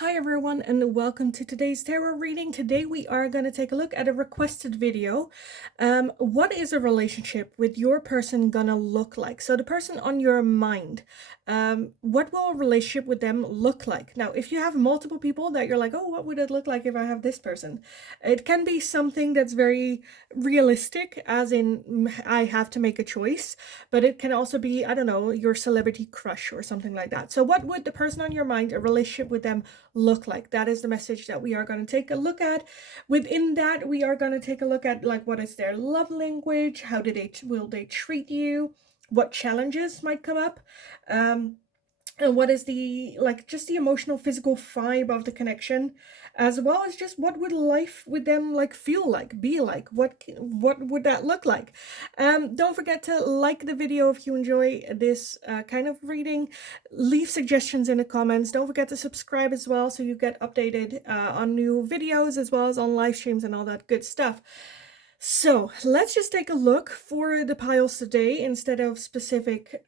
Hi everyone and welcome to today's tarot reading. Today we are going to take a look at a requested video. What is a relationship with your person gonna look like? So the person on your mind, what will a relationship with them look like? Now, if you have multiple people that you're like, oh, what would it look like if I have this person? It can be something that's very realistic, as in I have to make a choice, but it can also be, I don't know, your celebrity crush or something like that. So what would the person on your mind, a relationship with them, look like? That is the message that we are going to take a look at. Within that, we are going to take a look at like what is their love language, how will they treat you, what challenges might come up, and what is the just the emotional physical vibe of the connection, as well as just what would life with them like feel like, be like, what would that look like. Don't forget to like the video if you enjoy this kind of reading. Leave suggestions in the comments. Don't forget to subscribe as well so you get updated on new videos as well as on live streams and all that good stuff. So let's just take a look for the piles today. Instead of specific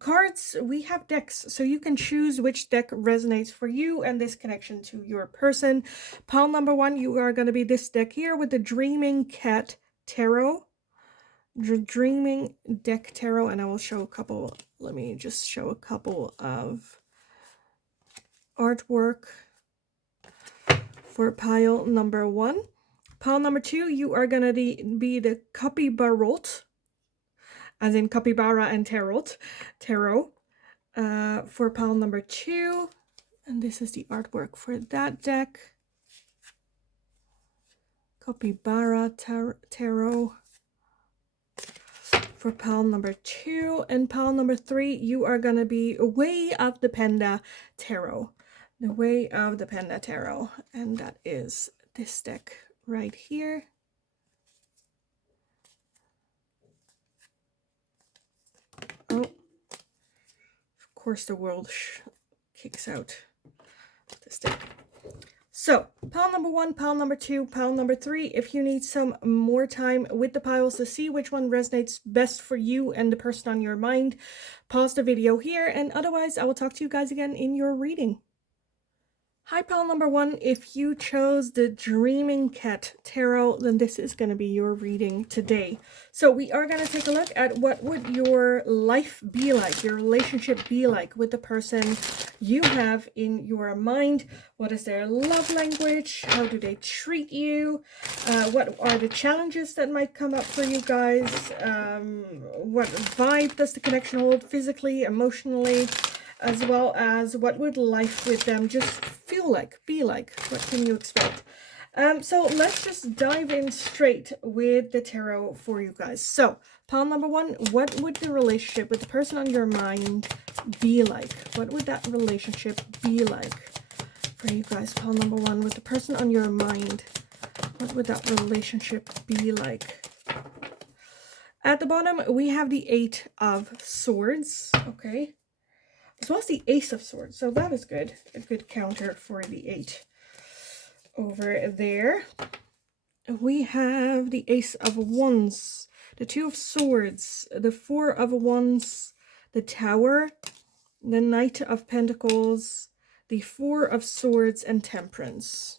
cards, we have decks. So you can choose which deck resonates for you and this connection to your person. Pile number 1, you are going to be this deck here with the Dreaming Cat Tarot. Dreaming Deck Tarot. And I will show a couple. Let me just show a couple of artwork for pile number 1. Pile number 2, you are going to be the Capybarot, as in capybara and tarot, for pile number 2. And this is the artwork for that deck. Capybara tarot for pile number 2. And pile number 3, you are going to be Way of the Panda Tarot. The Way of the Panda Tarot. And that is this deck right here. Oh, of course the world kicks out this deck. So pile number 1, pile number 2, pile number 3. If you need some more time with the piles to see which one resonates best for you and the person on your mind, pause the video here, and otherwise I will talk to you guys again in your reading. Hi, pile number 1. If you chose the Dreaming Cat Tarot, then this is going to be your reading today. So we are going to take a look at what would your life be like, your relationship be like with the person you have in your mind. What is their love language? How do they treat you? What are the challenges that might come up for you guys? What vibe does the connection hold physically, emotionally? As well as what would life with them just feel like, be like? What can you expect? So let's just dive in straight with the tarot for you guys. So pile number 1, what would the relationship with the person on your mind be like? What would that relationship be like for you guys? Pile number 1, with the person on your mind, what would that relationship be like? At the bottom, we have the 8 of Swords, okay? As well as the Ace of Swords, so that is good. A good counter for the 8 over there. We have the Ace of Wands, the 2 of Swords, the 4 of Wands, the Tower, the Knight of Pentacles, the 4 of Swords, and Temperance.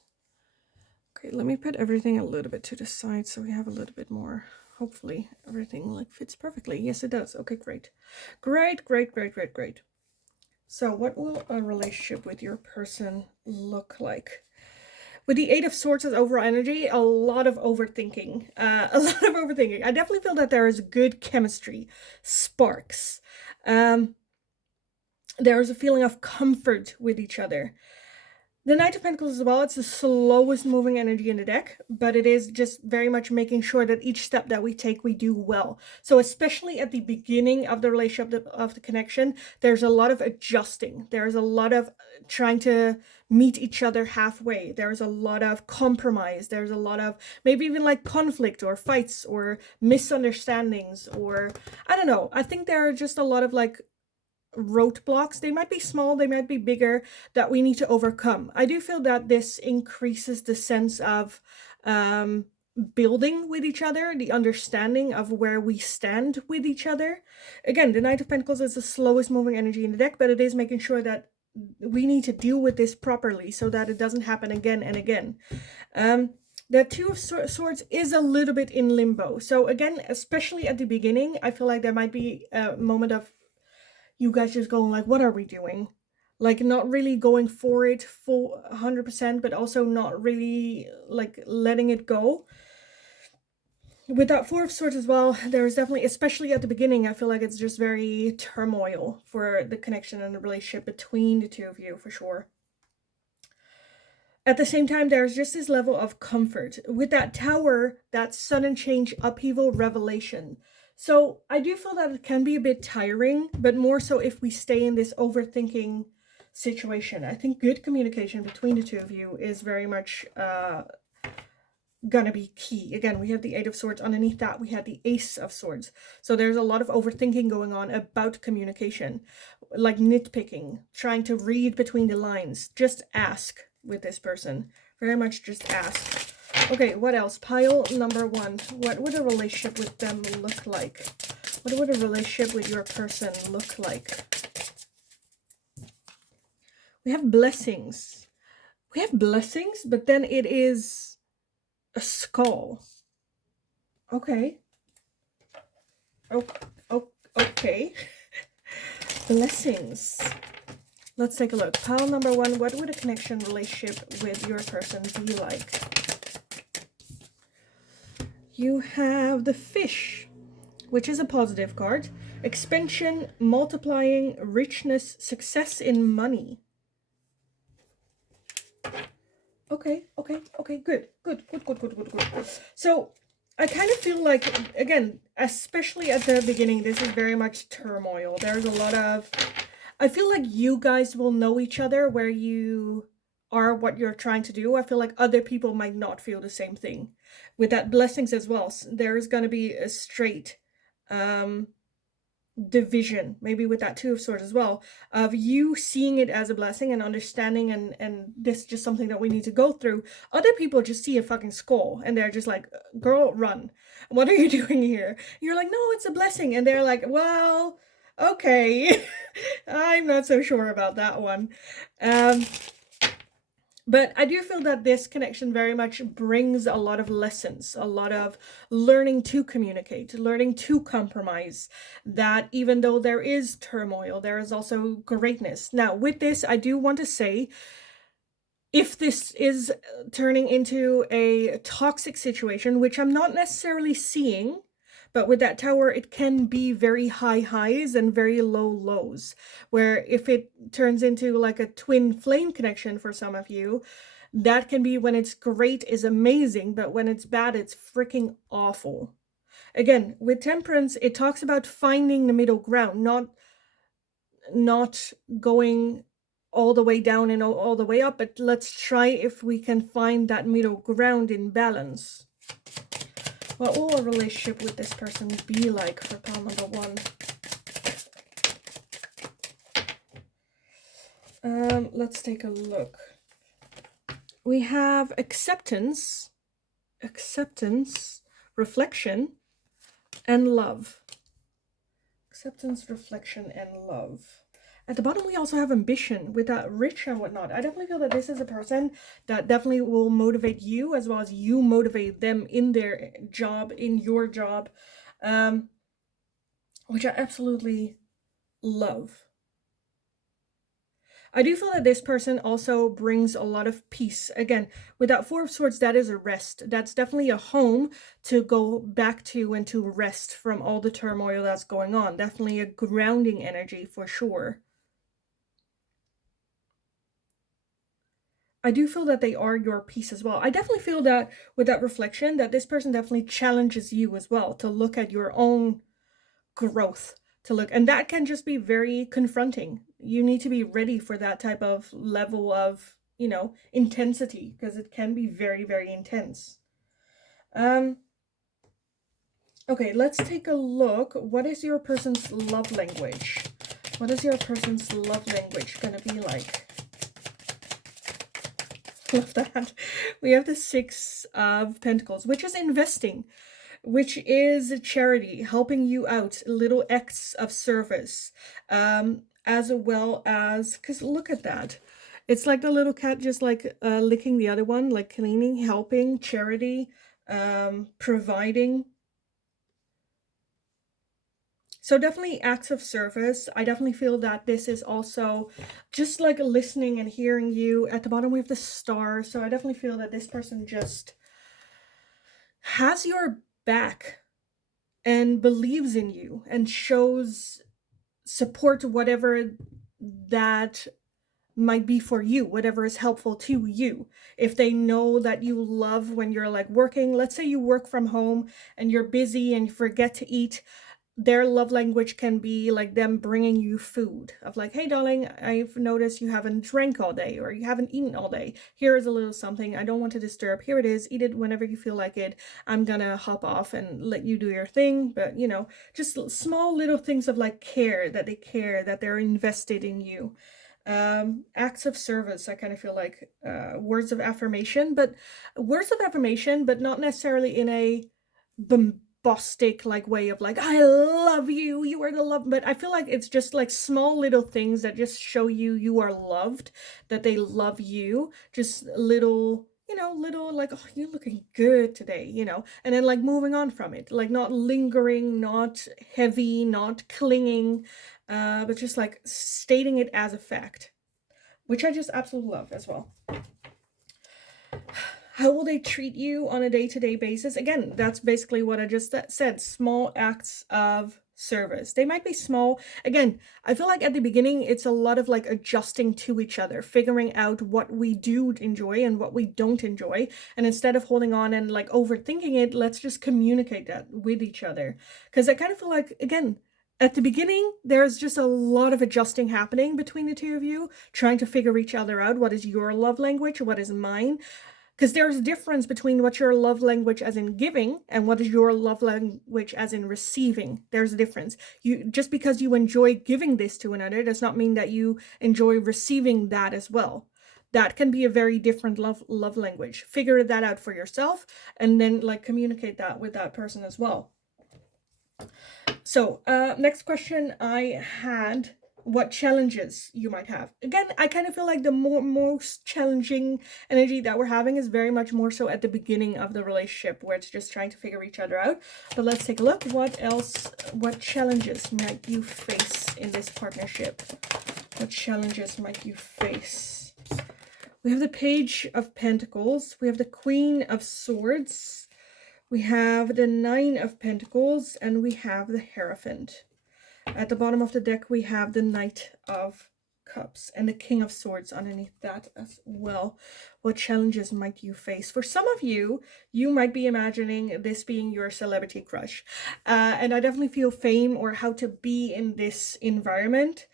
Okay, let me put everything a little bit to the side so we have a little bit more. Hopefully everything like fits perfectly. Yes, it does. Okay, great. Great. So what will a relationship with your person look like? With the 8 of Swords as overall energy, a lot of overthinking. I definitely feel that there is good chemistry, sparks. There is a feeling of comfort with each other. The Knight of Pentacles as well, it's the slowest moving energy in the deck, but it is just very much making sure that each step that we take, we do well. So especially at the beginning of the relationship, of the connection, there's a lot of adjusting. There's a lot of trying to meet each other halfway. There's a lot of compromise. There's a lot of maybe even like conflict or fights or misunderstandings, or I don't know. I think there are just a lot of like roadblocks. They might be small, they might be bigger, that we need to overcome. I do feel that this increases the sense of building with each other, the understanding of where we stand with each other. Again, the Knight of Pentacles is the slowest moving energy in the deck, but it is making sure that we need to deal with this properly so that it doesn't happen again and again. The Two of Swords is a little bit in limbo. So again, especially at the beginning, I feel like there might be a moment of you guys just going like, what are we doing? Like not really going for it full 100%, but also not really like letting it go. With that Four of Swords as well, there's definitely, especially at the beginning, I feel like it's just very turmoil for the connection and the relationship between the two of you, for sure. At the same time, there's just this level of comfort. With that Tower, that sudden change, upheaval, revelation. So I do feel that it can be a bit tiring, but more so if we stay in this overthinking situation. I think good communication between the two of you is very much gonna be key. Again, we have the Eight of Swords. Underneath that, we have the Ace of Swords. So there's a lot of overthinking going on about communication, like nitpicking, trying to read between the lines. Just ask with this person. Very much just ask. Okay, what else? Pile number one. What would a relationship with them look like? What would a relationship with your person look like? We have blessings. We have blessings, but then it is a skull. Okay. Okay. Blessings. Let's take a look. Pile number one. What would a connection relationship with your person be like? You have the Fish, which is a positive card. Expansion, multiplying, richness, success in money. Okay, good. So I kind of feel like, again, especially at the beginning, this is very much turmoil. There's a lot of, I feel like you guys will know each other where you are, what you're trying to do. I feel like other people might not feel the same thing. With that blessings as well, there's going to be a straight division, maybe with that Two of Swords as well, of you seeing it as a blessing and understanding and this is just something that we need to go through. Other people just see a fucking skull and they're just like, girl, run. What are you doing here? You're like, no, it's a blessing. And they're like, well, okay. I'm not so sure about that one. But I do feel that this connection very much brings a lot of lessons, a lot of learning to communicate, learning to compromise, that even though there is turmoil, there is also greatness. Now, with this, I do want to say, if this is turning into a toxic situation, which I'm not necessarily seeing, but with that Tower, it can be very high highs and very low lows, where if it turns into like a twin flame connection for some of you, that can be when it's great is amazing, but when it's bad, it's freaking awful. Again, with Temperance, it talks about finding the middle ground, not going all the way down and all the way up, but let's try if we can find that middle ground in balance. What will a relationship with this person be like for pile number one? Let's take a look. We have acceptance, reflection, and love. Acceptance, reflection, and love. At the bottom, we also have ambition with that rich and whatnot. I definitely feel that this is a person that definitely will motivate you as well as you motivate them in their job, in your job, which I absolutely love. I do feel that this person also brings a lot of peace. Again, with that Four of Swords, that is a rest. That's definitely a home to go back to and to rest from all the turmoil that's going on. Definitely a grounding energy for sure. I do feel that they are your peace as well. I definitely feel that with that reflection, that this person definitely challenges you as well to look at your own growth, to look, and that can just be very confronting. You need to be ready for that type of level of, you know, intensity, because it can be very, very intense. Okay, let's take a look. What is your person's love language? What is your person's love language gonna be like? Love that. We have the Six of Pentacles, which is investing, which is charity, helping you out, little acts of service. as well as, because look at that. It's like the little cat just like licking the other one, like cleaning, helping, charity, providing. So definitely acts of service. I definitely feel that this is also just like listening and hearing you. At the bottom we have the star. So I definitely feel that this person just has your back and believes in you and shows support, whatever that might be for you, whatever is helpful to you. If they know that you love when you're like working, let's say you work from home and you're busy and you forget to eat, their love language can be like them bringing you food of like, hey darling, I've noticed you haven't drank all day or you haven't eaten all day. Here is a little something. I don't want to disturb. Here it is. Eat it whenever you feel like it. I'm gonna hop off and let you do your thing. But you know, just small little things of like care, that they're invested in you. Acts of service, I kind of feel like words of affirmation, but not necessarily in a bombastic like way of like, I love you, you are the love. But I feel like it's just like small little things that just show you you are loved, that they love you. Just little, you know, little like, oh, you're looking good today, you know, and then like moving on from it, like not lingering, not heavy, not clinging, but just like stating it as a fact, which I just absolutely love as well. How will they treat you on a day-to-day basis? Again, that's basically what I just said. Small acts of service. They might be small. Again, I feel like at the beginning, it's a lot of like adjusting to each other, figuring out what we do enjoy and what we don't enjoy. And instead of holding on and like overthinking it, let's just communicate that with each other. Because I kind of feel like, again, at the beginning, there's just a lot of adjusting happening between the two of you, trying to figure each other out. What is your love language? What is mine? Because there's a difference between what your love language as in giving and what is your love language as in receiving. There's a difference. You just because you enjoy giving this to another does not mean that you enjoy receiving that as well. That can be a very different love language. Figure that out for yourself and then like communicate that with that person as well. So next question I had, what challenges you might have. Again, I kind of feel like the most challenging energy that we're having is very much more so at the beginning of the relationship, where it's just trying to figure each other out. But let's take a look. What challenges might you face in this partnership? What challenges might you face? We have the Page of Pentacles. We have the Queen of Swords. We have the Nine of Pentacles, and we have the Hierophant. At the bottom of the deck, we have the Knight of Cups and the King of Swords underneath that as well. What challenges might you face? For some of you, you might be imagining this being your celebrity crush. And I definitely feel fame or how to be in this environment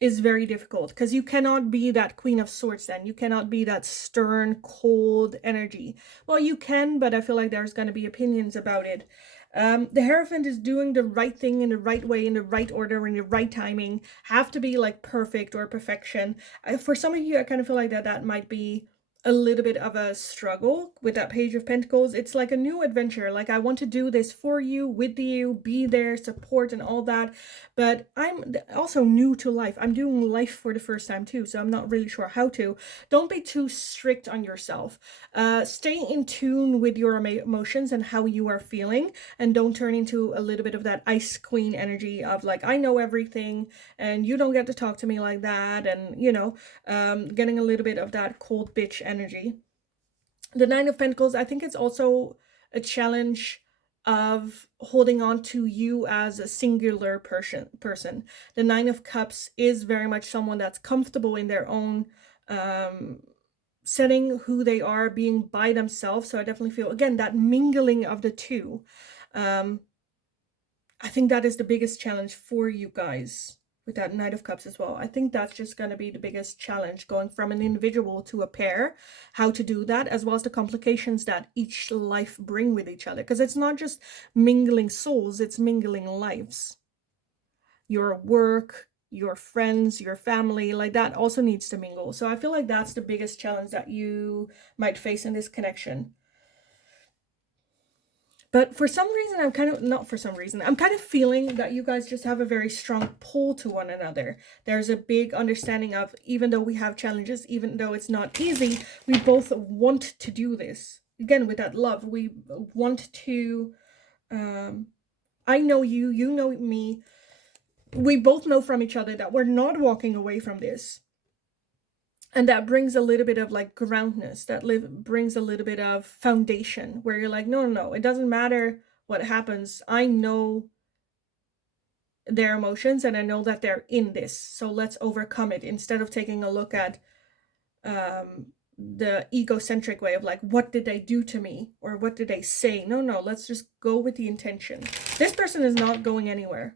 is very difficult, because you cannot be that Queen of Swords then. You cannot be that stern, cold energy. Well, you can, but I feel like there's going to be opinions about it. The Hierophant is doing the right thing in the right way, in the right order, in the right timing. Have to be like perfect or perfection. For some of you, I kind of feel like that might be a little bit of a struggle with that Page of Pentacles. It's like a new adventure. Like, I want to do this for you, with you, be there, support and all that. But I'm also new to life. I'm doing life for the first time too, so I'm not really sure how to. Don't be too strict on yourself. Stay in tune with your emotions and how you are feeling, and don't turn into a little bit of that Ice Queen energy of like, I know everything and you don't get to talk to me like that, and you know, getting a little bit of that cold bitch energy. The Nine of Pentacles, I think it's also a challenge of holding on to you as a singular person. The Nine of Cups is very much someone that's comfortable in their own setting, who they are, being by themselves. So I definitely feel, again, that mingling of the two. I think that is the biggest challenge for you guys with that Knight of Cups as well. I think that's just going to be the biggest challenge, going from an individual to a pair, how to do that, as well as the complications that each life bring with each other. Because it's not just mingling souls, it's mingling lives. Your work, your friends, your family, like that also needs to mingle. So I feel like that's the biggest challenge that you might face in this connection. But for some reason, I'm kind of, not for some reason, I'm kind of feeling that you guys just have a very strong pull to one another. There's a big understanding of, even though we have challenges, even though it's not easy, we both want to do this. Again, with that love, we want to, I know you, you know me. We both know from each other that we're not walking away from this. And that brings a little bit of like groundness, that brings a little bit of foundation where you're like, no, no, no, it doesn't matter what happens. I know their emotions and I know that they're in this. So let's overcome it, instead of taking a look at the egocentric way of like, what did they do to me? Or what did they say? No, no, let's just go with the intention. This person is not going anywhere.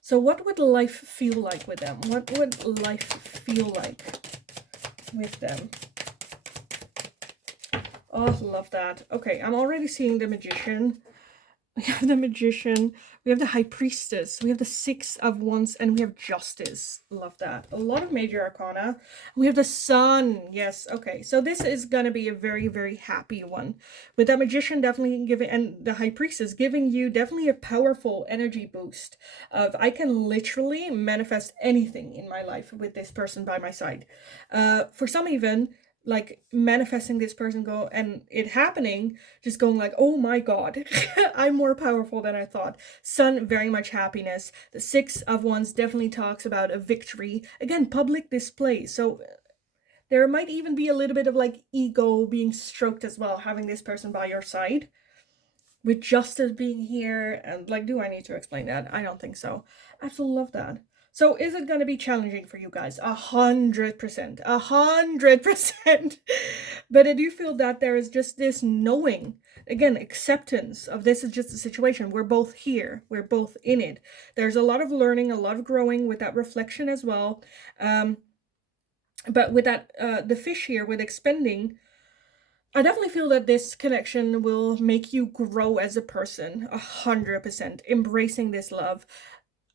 So what would life feel like with them? What would life feel like with them? Oh, love that. Okay, I'm already seeing the Magician. We have the Magician. We have the High Priestess. We have the Six of Wands. And we have Justice. Love that. A lot of major arcana. We have the Sun. Yes, okay. So this is going to be a very, very happy one. With that Magician definitely giving, and the High Priestess giving you definitely a powerful energy boost of, I can literally manifest anything in my life with this person by my side. For some even, like manifesting this person go and it happening, just going like, oh my god, I'm more powerful than I thought. Sun, very much happiness. The Six of Wands definitely talks about a victory. Again, public display. So there might even be a little bit of like ego being stroked as well, having this person by your side. With Justice being here, and like, do I need to explain that? I don't think so. I absolutely love that. So is it going to be challenging for you guys? 100%. 100%. But I do feel that there is just this knowing, again, acceptance of this is just a situation. We're both here. We're both in it. There's a lot of learning, a lot of growing with that reflection as well. But with that, the fish here with expending, I definitely feel that this connection will make you grow as a person, 100%, embracing this love.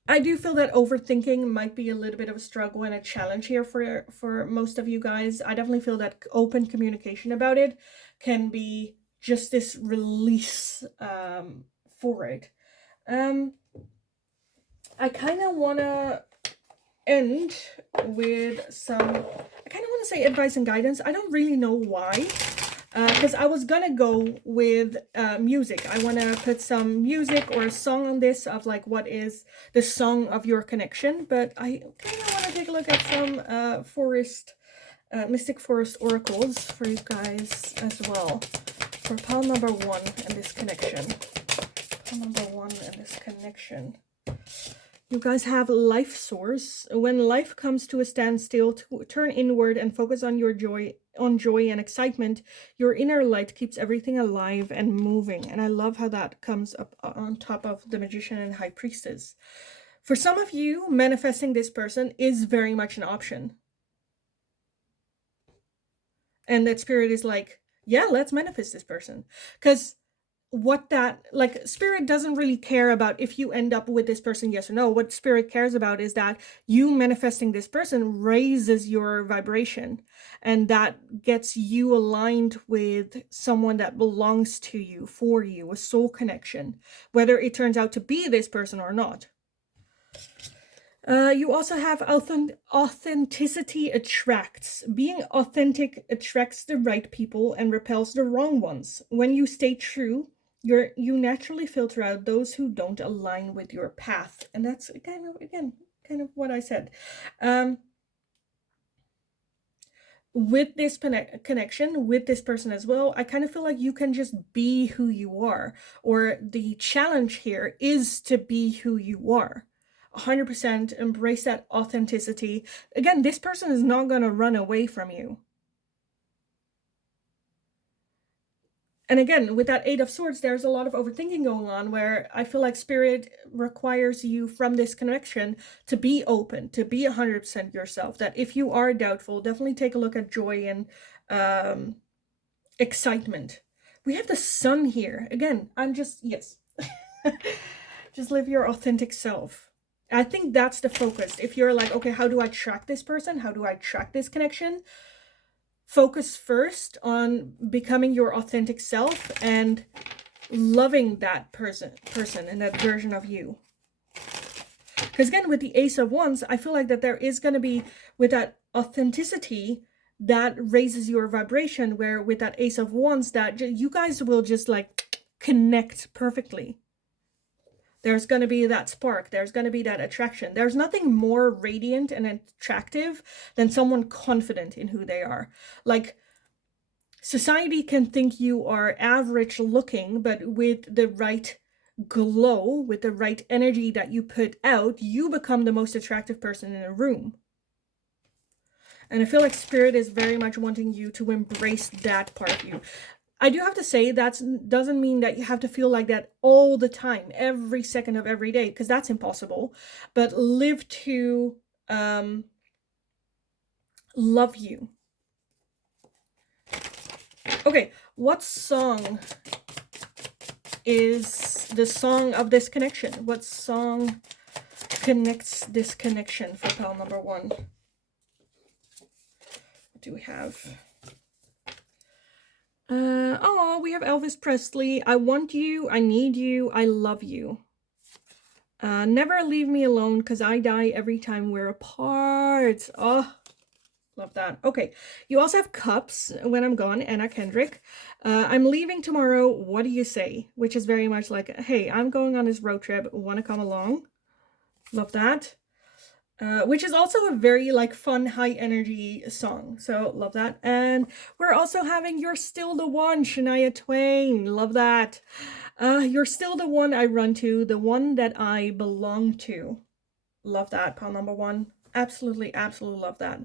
I do feel that overthinking might be a little bit of a struggle and a challenge here for most of you guys. I definitely feel that open communication about it can be just this release for it. I kind of want to end with some, I kind of want to say advice and guidance. I don't really know why. Because I was gonna go with music. I want to put some music or a song on this of like, what is the song of your connection. But I kind of want to take a look at some mystic forest oracles for you guys as well. For pile number 1 and this connection. Pile number 1 and this connection. You guys have life source. When life comes to a standstill, turn inward and focus on your joy and excitement. Your inner light keeps everything alive and moving. And I love how that comes up on top of the Magician and High Priestess. For some of you, manifesting this person is very much an option. And that Spirit is like, yeah, let's manifest this person. Because what that, like, Spirit doesn't really care about if you end up with this person, yes or no. What Spirit cares about is that you manifesting this person raises your vibration, and that gets you aligned with someone that belongs to you, for you, a soul connection, whether it turns out to be this person or not. You also have authenticity attracts. Being authentic attracts the right people and repels the wrong ones. When you stay true, you naturally filter out those who don't align with your path. And that's kind of what I said. With this connection with this person as well, I kind of feel like you can just be who you are, or the challenge here is to be who you are. 100% embrace that authenticity. Again, this person is not going to run away from you. And again, with that Eight of Swords, there's a lot of overthinking going on, where I feel like Spirit requires you from this connection to be open, to be 100% yourself. That if you are doubtful, definitely take a look at joy and excitement. We have the Sun here. Again, I'm just, yes. Just live your authentic self. I think that's the focus. If you're like, okay, how do I track this person? How do I track this connection? focus first on becoming your authentic self and loving that person and that version of you. Because again, with the Ace of Wands, I feel like that there is going to be, with that authenticity, that raises your vibration, where with that Ace of Wands, that you guys will just like connect perfectly. There's going to be that spark. There's going to be that attraction. There's nothing more radiant and attractive than someone confident in who they are. Like, society can think you are average looking, but with the right glow, with the right energy that you put out, you become the most attractive person in a room. And I feel like Spirit is very much wanting you to embrace that part of you. I do have to say that doesn't mean that you have to feel like that all the time, every second of every day, because that's impossible. But live to love you. Okay, what song is the song of this connection? What song connects this connection for pile number 1? What do we have? Oh, we have Elvis Presley. I want you, I need you, I love you. Never leave me alone, because I die every time we're apart. Oh, love that. Okay, you also have Cups, When I'm Gone, Anna Kendrick. I'm leaving tomorrow, what do you say? Which is very much like, hey, I'm going on this road trip, want to come along? Love that. Which is also a very like fun, high energy song. So love that. And we're also having You're Still the One, Shania Twain. Love that. You're still the one I run to, the one that I belong to. Love that, pile number 1. Absolutely, absolutely love that.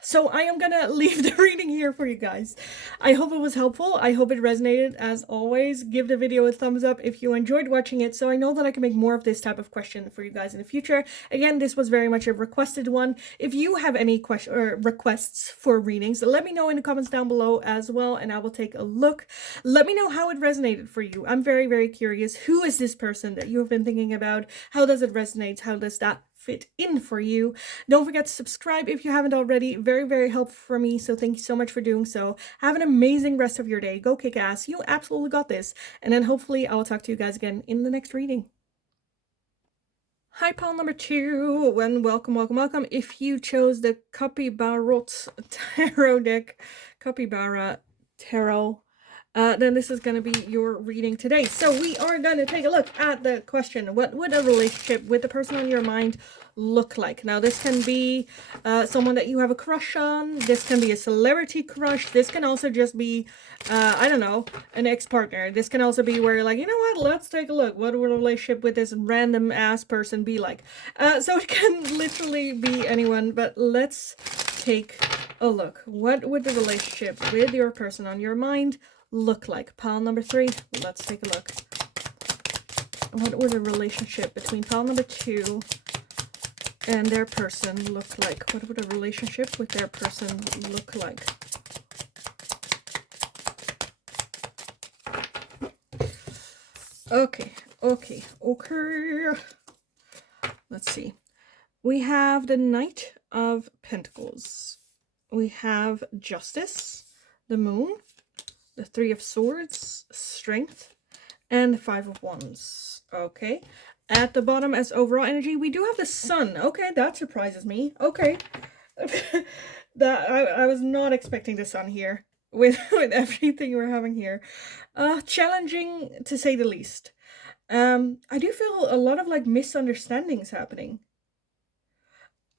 So I am gonna leave the reading here for you guys. I hope it was helpful. I hope it resonated. As always, give the video a thumbs up if you enjoyed watching it, so I know that I can make more of this type of question for you guys in the future. Again, this was very much a requested one. If you have any requests for readings, let me know in the comments down below as well, and I will take a look. Let me know how it resonated for you. I'm very, very curious. Who is this person that you have been thinking about? How does it resonate? How does that fit in for you? Don't forget to subscribe if you haven't already. Very, very helpful for me, so thank you so much for doing so. Have an amazing rest of your day. Go kick ass. You absolutely got this. And then hopefully I will talk to you guys again in the next reading. Hi, pile number 2, and welcome, welcome, welcome. If you chose the Capybara Tarot deck, Capybara Tarot, then this is going to be your reading today. So we are going to take a look at the question, what would a relationship with the person on your mind look like? Now, this can be someone that you have a crush on. This can be a celebrity crush. This can also just be, I don't know, an ex-partner. This can also be where you're like, you know what, let's take a look. What would a relationship with this random ass person be like? So it can literally be anyone, but let's take a look. What would the relationship with your person on your mind look like? Pile number 3, let's take a look. What would a relationship between pile number 2 and their person look like? What would a relationship with their person look like? Okay. Let's see. We have the Knight of Pentacles. We have Justice, the Moon, the 3 of Swords, Strength, and the 5 of Wands. Okay. At the bottom as overall energy, we do have the Sun. Okay, that surprises me. Okay. That I was not expecting the Sun here with everything we're having here. Challenging to say the least. I do feel a lot of like misunderstandings happening.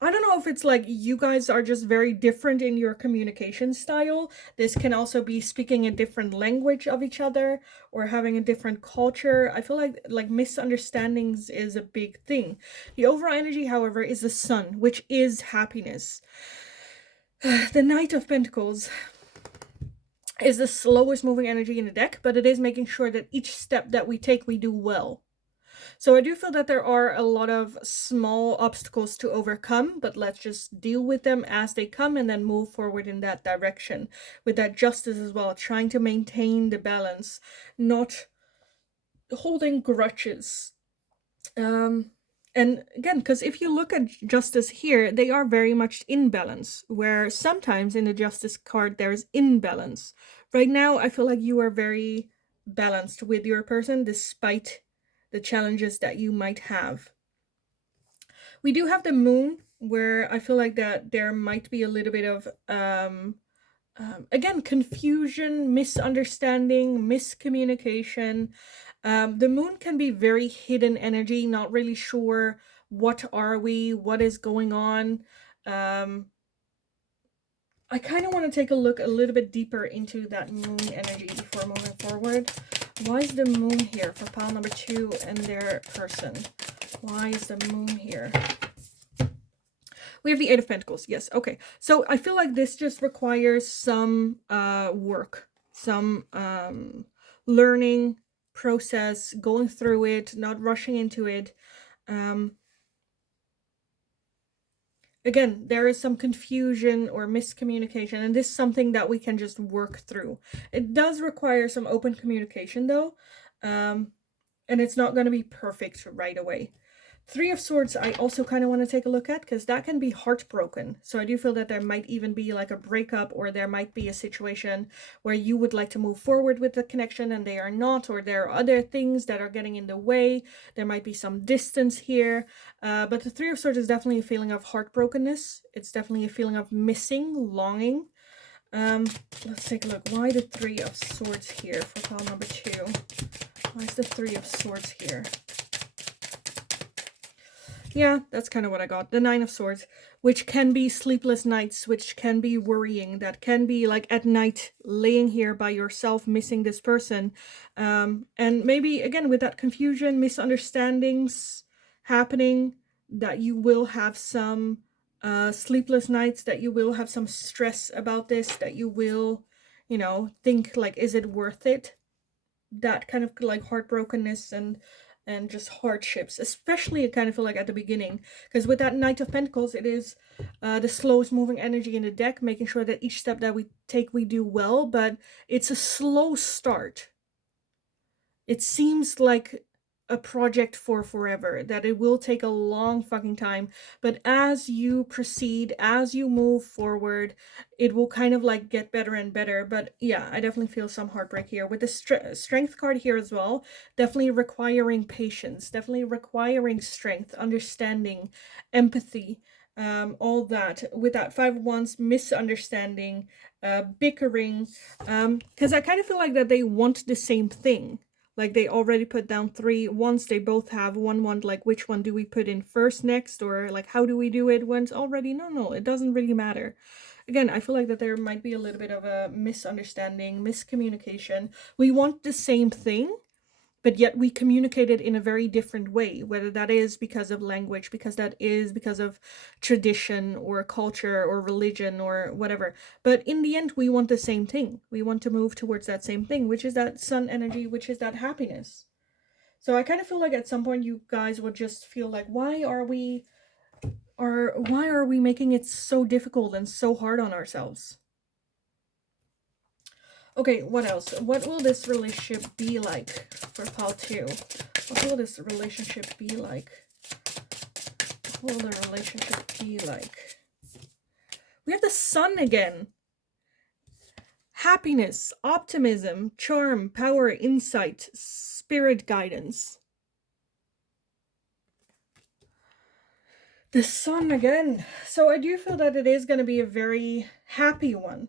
I don't know if it's like you guys are just very different in your communication style. This can also be speaking a different language of each other or having a different culture. I feel like misunderstandings is a big thing. The overall energy, however, is the Sun, which is happiness. The Knight of Pentacles is the slowest moving energy in the deck, but it is making sure that each step that we take, we do well. So I do feel that there are a lot of small obstacles to overcome, but let's just deal with them as they come and then move forward in that direction. With that Justice as well, trying to maintain the balance, not holding grudges. And And again, because if you look at justice here, they are very much in balance, where sometimes in the justice card there's imbalance. Right now, I feel like you are very balanced with your person despite the challenges that you might have. We do have the moon, where I feel like that there might be a little bit of again, confusion, misunderstanding, miscommunication. The moon can be very hidden energy, not really sure what are we, what is going on. I kind of want to take a look a little bit deeper into that moon energy before moving forward. Why is the moon here for pile number 2 and their person? Why is the moon here? We have the 8 of Pentacles. Yes. Okay. So I feel like this just requires some work, some learning process, going through it, not rushing into it. Again, there is some confusion or miscommunication, and this is something that we can just work through. It does require some open communication, though, and it's not going to be perfect right away. 3 of Swords, I also kind of want to take a look at, because that can be heartbroken. So I do feel that there might even be like a breakup, or there might be a situation where you would like to move forward with the connection and they are not, or there are other things that are getting in the way. There might be some distance here. But the 3 of Swords is definitely a feeling of heartbrokenness. It's definitely a feeling of missing, longing. Let's take a look. Why the 3 of Swords here for pile number 2? Why is the 3 of Swords here? Yeah, that's kind of what I got. The 9 of Swords, which can be sleepless nights, which can be worrying, that can be like at night laying here by yourself, missing this person. And maybe, again, with that confusion, misunderstandings happening, that you will have some sleepless nights, that you will have some stress about this, that you will, you know, think like, is it worth it? That kind of like heartbrokenness and just hardships, especially I kind of feel like at the beginning, because with that Knight of Pentacles, it is the slowest moving energy in the deck, making sure that each step that we take we do well, but it's a slow start. It seems like a project for forever, that it will take a long fucking time, but as you proceed, as you move forward, it will kind of like get better and better. But yeah, I definitely feel some heartbreak here with the strength card here as well, definitely requiring patience, definitely requiring strength, understanding, empathy, all that. With that 5 of Wands, misunderstanding, bickering, because I kind of feel like that they want the same thing. Like they already put down 3. Once they both have 1, like which one do we put in first, next, or like how do we do it when it's already, no, it doesn't really matter. Again, I feel like that there might be a little bit of a misunderstanding, miscommunication. We want the same thing, but yet we communicate it in a very different way, whether that is because of language, because that is because of tradition or culture or religion or whatever. But in the end, we want the same thing. We want to move towards that same thing, which is that sun energy, which is that happiness. So I kind of feel like at some point you guys would just feel like, why are we making it so difficult and so hard on ourselves? Okay, what else? What will this relationship be like for pile 2? What will this relationship be like? What will the relationship be like? We have the sun again. Happiness, optimism, charm, power, insight, spirit guidance. The sun again. So I do feel that it is going to be a very happy one.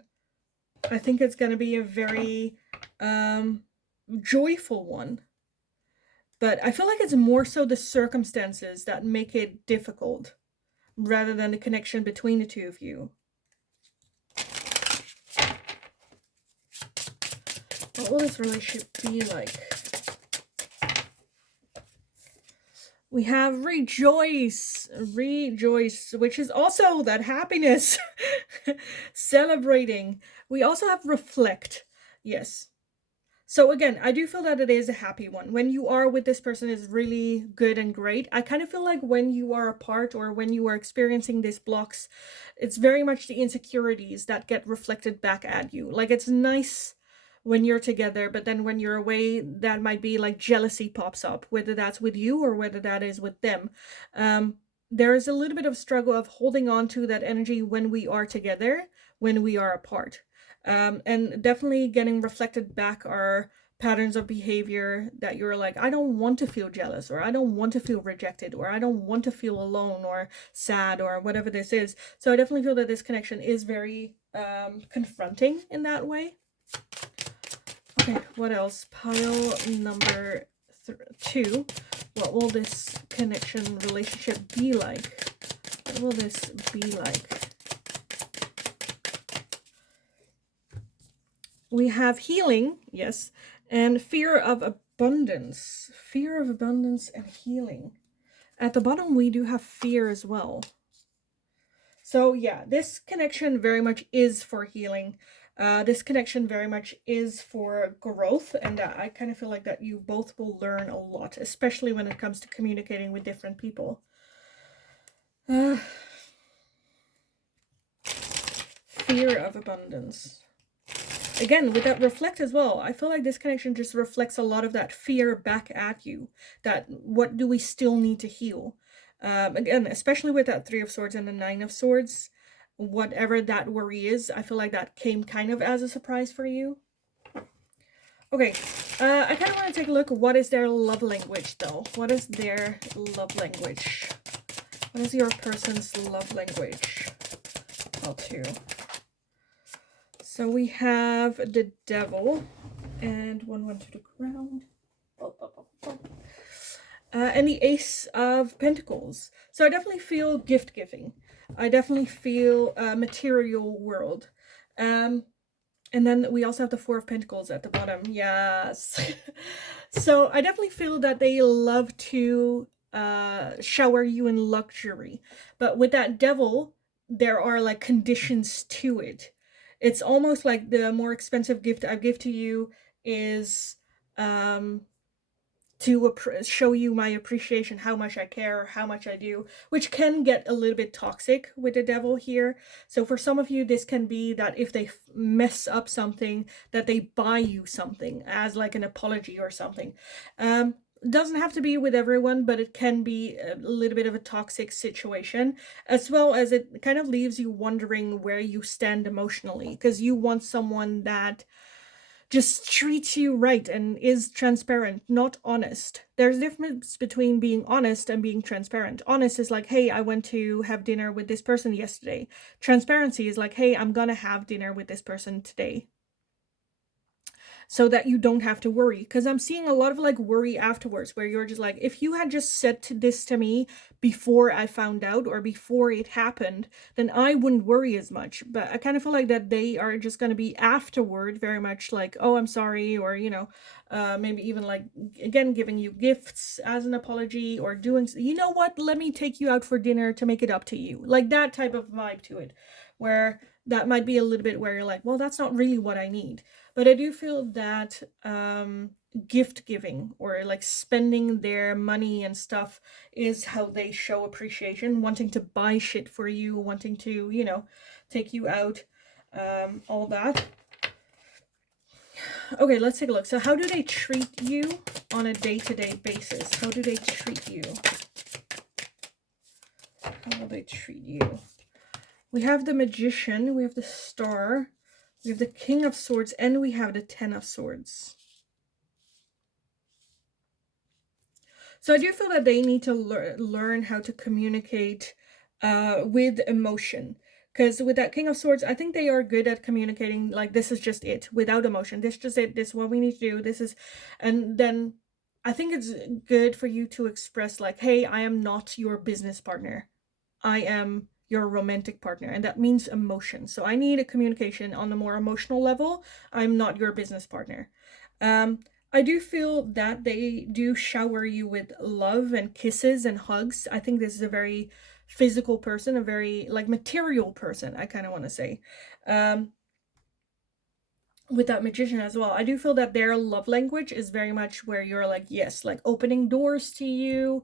I think it's going to be a very joyful one. But I feel like it's more so the circumstances that make it difficult rather than the connection between the two of you. What will this relationship be like? We have rejoice, which is also that happiness, celebrating. We also have reflect, yes. So again, I do feel that it is a happy one. When you are with this person is really good and great. I kind of feel like when you are apart or when you are experiencing these blocks, it's very much the insecurities that get reflected back at you. Like it's nice when you're together, but then when you're away, that might be like jealousy pops up, whether that's with you or whether that is with them. There is a little bit of struggle of holding on to that energy when we are together, when we are apart. And definitely getting reflected back are patterns of behavior that you're like, I don't want to feel jealous, or I don't want to feel rejected, or I don't want to feel alone or sad, or whatever this is. So I definitely feel that this connection is very confronting in that way. Okay, what else? Pile number 2. What will this connection relationship be like? What will this be like? We have healing, yes, and fear of abundance. Fear of abundance and healing. At the bottom, we do have fear as well. So yeah, this connection very much is for healing. This connection very much is for growth, and I kind of feel like that you both will learn a lot, especially when it comes to communicating with different people. Fear of abundance. Again, with that reflect as well, I feel like this connection just reflects a lot of that fear back at you. That what do we still need to heal? Again, especially with that 3 of Swords and the 9 of Swords, whatever that worry is, I feel like that came kind of as a surprise for you. Okay, I kind of want to take a look at what is their love language, though. What is their love language? What is your person's love language? I'll too. So we have the Devil, and 1 went to the ground. And the Ace of Pentacles. So I definitely feel gift giving. I definitely feel a material world. And then we also have the 4 of Pentacles at the bottom. Yes. So I definitely feel that they love to shower you in luxury. But with that Devil, there are like conditions to it. It's almost like the more expensive gift I give to you is to show you my appreciation, how much I care, how much I do, which can get a little bit toxic with the Devil here. So for some of you, this can be that if they mess up something, that they buy you something as like an apology or something. Doesn't have to be with everyone, but it can be a little bit of a toxic situation, as well as it kind of leaves you wondering where you stand emotionally, because you want someone that just treats you right and is transparent, not honest. There's a difference between being honest and being transparent. Honest is like, hey, I went to have dinner with this person yesterday. Transparency is like, hey, I'm gonna have dinner with this person today. So that you don't have to worry, because I'm seeing a lot of like worry afterwards, where you're just like, if you had just said this to me before I found out or before it happened, then I wouldn't worry as much. But I kind of feel like that they are just going to be afterward very much like, oh, I'm sorry, or maybe even like, again, giving you gifts as an apology, or doing, you know what, let me take you out for dinner to make it up to you, like that type of vibe to it, where that might be a little bit where you're like, well, that's not really what I need. But I do feel that gift giving, or like spending their money and stuff, is how they show appreciation, wanting to buy shit for you, wanting to, take you out, all that. Okay, let's take a look. So how do they treat you on a day-to-day basis? How do they treat you? How will they treat you? We have the Magician, we have the Star, we have the King of Swords, and we have the 10 of Swords. So I do feel that they need to learn how to communicate with emotion. Because with that King of Swords, I think they are good at communicating, like, this is just it, without emotion. This is just it, this is what we need to do, this is... And then I think it's good for you to express, like, hey, I am not your business partner. I am your romantic partner, and that means emotion. So I need a communication on a more emotional level. I'm not your business partner. I do feel that they do shower you with love and kisses and hugs. I think this is a very physical person, a very like material person, I kind of want to say. With that Magician as well, I do feel that their love language is very much where you're like, yes, like opening doors to you,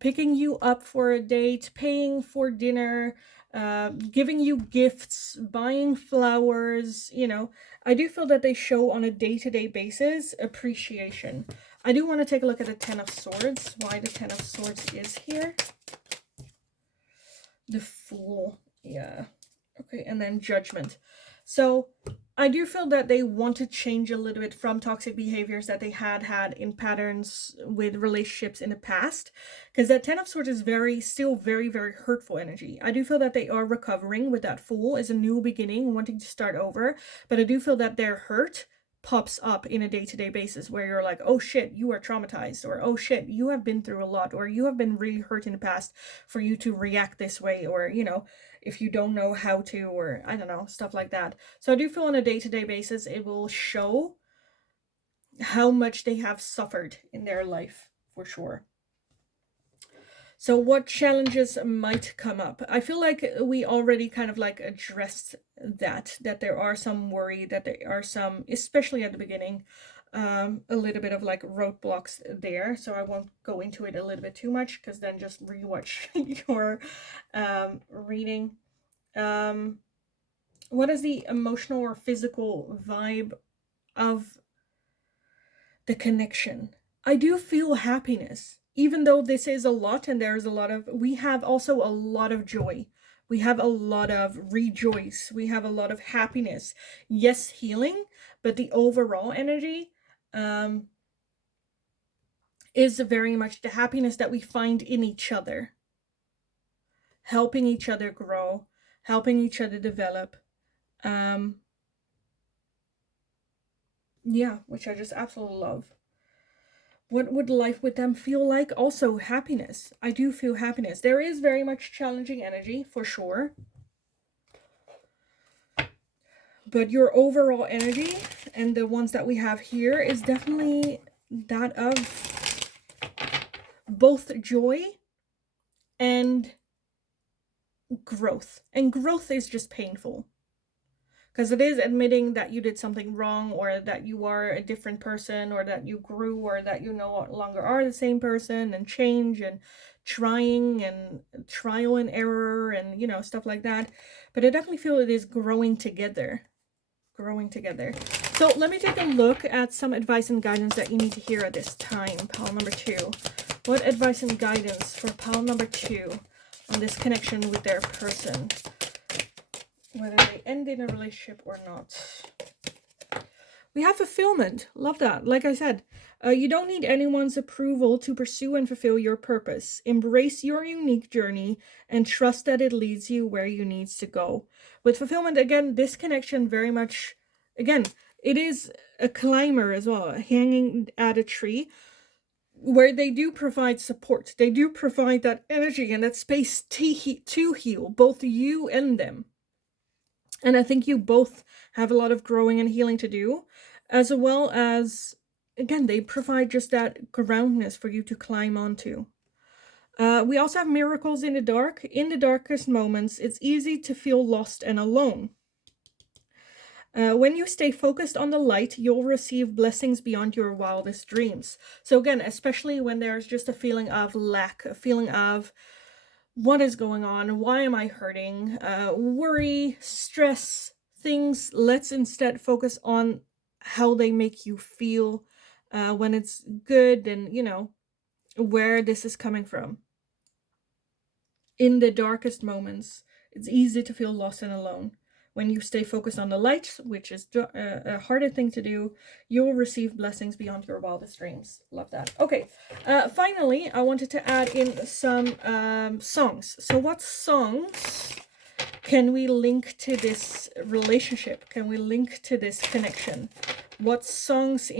picking you up for a date, paying for dinner, giving you gifts, buying flowers, you know. I do feel that they show on a day-to-day basis appreciation. I do want to take a look at the Ten of Swords, why the Ten of Swords is here. The Fool, yeah. Okay, and then Judgment. So I do feel that they want to change a little bit from toxic behaviors that they had in patterns with relationships in the past, because that Ten of Swords is still very, very hurtful energy. I do feel that they are recovering with that Fool as a new beginning, wanting to start over, but I do feel that their hurt pops up in a day-to-day basis where you're like, oh shit, you are traumatized, or oh shit, you have been through a lot, or you have been really hurt in the past for you to react this way, or, you know, if you don't know how to, or I don't know, stuff like that. So I do feel on a day-to-day basis it will show how much they have suffered in their life, for sure. So what challenges might come up? I feel like we already kind of like addressed that there are some worry, that there are some, especially at the beginning, a little bit of like roadblocks there. So I won't go into it a little bit too much, because then just rewatch your reading. What is the emotional or physical vibe of the connection? I do feel happiness. Even though this is a lot and there's a lot of, we have also a lot of joy. We have a lot of rejoice. We have a lot of happiness. Yes, healing, but the overall energy is very much the happiness that we find in each other. Helping each other grow, helping each other develop. Yeah, which I just absolutely love. What would life with them feel like? Also, happiness. I do feel happiness. There is very much challenging energy, for sure. But your overall energy, and the ones that we have here, is definitely that of both joy and growth. And growth is just painful. Because it is admitting that you did something wrong, or that you are a different person, or that you grew, or that you no longer are the same person, and change, and trying, and trial and error, and, you know, stuff like that. But I definitely feel it is growing together. Growing together. So let me take a look at some advice and guidance that you need to hear at this time, pile number 2. What advice and guidance for pile number 2 on this connection with their person? Whether they end in a relationship or not. We have fulfillment. Love that. Like I said, you don't need anyone's approval to pursue and fulfill your purpose. Embrace your unique journey and trust that it leads you where you need to go. With fulfillment, again, this connection very much, again, it is a climber as well, hanging at a tree, where they do provide support. They do provide that energy and that space to heal, both you and them. And I think you both have a lot of growing and healing to do, as well as, again, they provide just that groundness for you to climb onto. We also have miracles in the dark. In the darkest moments, it's easy to feel lost and alone. When you stay focused on the light, you'll receive blessings beyond your wildest dreams. So again, especially when there's just a feeling of lack, a feeling of, what is going on? Why am I hurting? Worry, stress, things. Let's instead focus on how they make you feel when it's good, and, you know, where this is coming from. In the darkest moments, it's easy to feel lost and alone. When you stay focused on the light, which is a harder thing to do, you'll receive blessings beyond your wildest dreams. Love that. Okay, finally, I wanted to add in some songs. So what songs can we link to this relationship? Can we link to this connection? What songs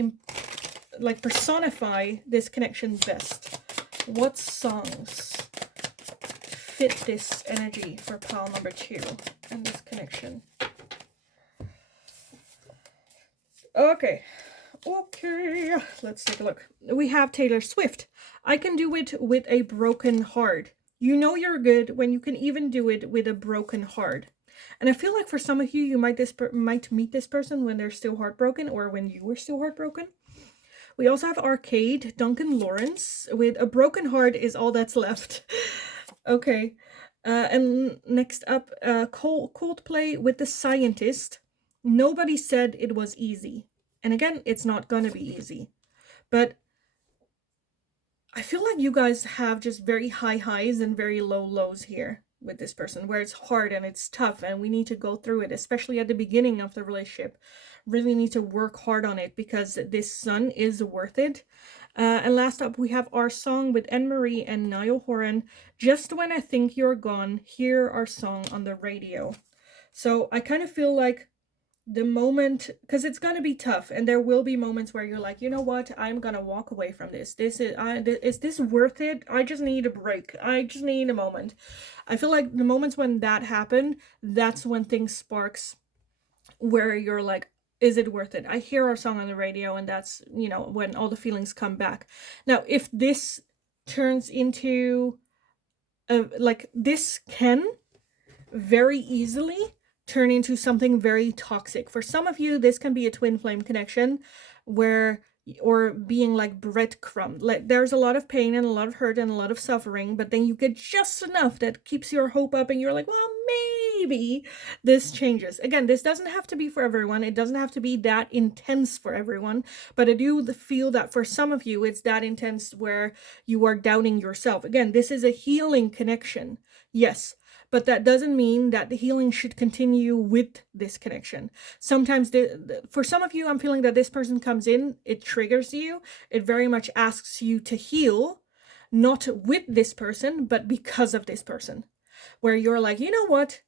personify this connection best? What songs fit this energy for pile number 2 and this connection? Okay, let's take a look. We have Taylor Swift. I can do it with a broken heart. You know you're good when you can even do it with a broken heart. And I feel like for some of you, you might meet this person when they're still heartbroken, or when you were still heartbroken. We also have Arcade, Duncan Lawrence, with a broken heart is all that's left. Okay. And next up, Coldplay with the scientist. Nobody said it was easy. And again, it's not gonna be easy. But I feel like you guys have just very high highs and very low lows here with this person, where it's hard and it's tough and we need to go through it, especially at the beginning of the relationship. Really need to work hard on it because this sun is worth it. And last up, we have our song with Anne-Marie and Niall Horan. Just when I think you're gone, hear our song on the radio. So I kind of feel like the moment, because it's going to be tough and there will be moments where you're like, you know what, I'm going to walk away from this. Is this worth it? I just need a break. I just need a moment. I feel like the moments when that happen, that's when things sparks where you're like, is it worth it? I hear our song on the radio and that's, you know, when all the feelings come back. Now, if this turns into like, this can very easily turn into something very toxic. For some of you, this can be a twin flame connection where, or being like breadcrumb. Like there's a lot of pain and a lot of hurt and a lot of suffering, but then you get just enough that keeps your hope up and you're like, well, maybe this changes. Again, this doesn't have to be for everyone. It doesn't have to be that intense for everyone, but I do feel that for some of you, it's that intense where you are doubting yourself. Again, this is a healing connection. Yes. But that doesn't mean that the healing should continue with this connection. Sometimes, for some of you, I'm feeling that this person comes in, it triggers you. It very much asks you to heal, not with this person, but because of this person. Where you're like, you know what?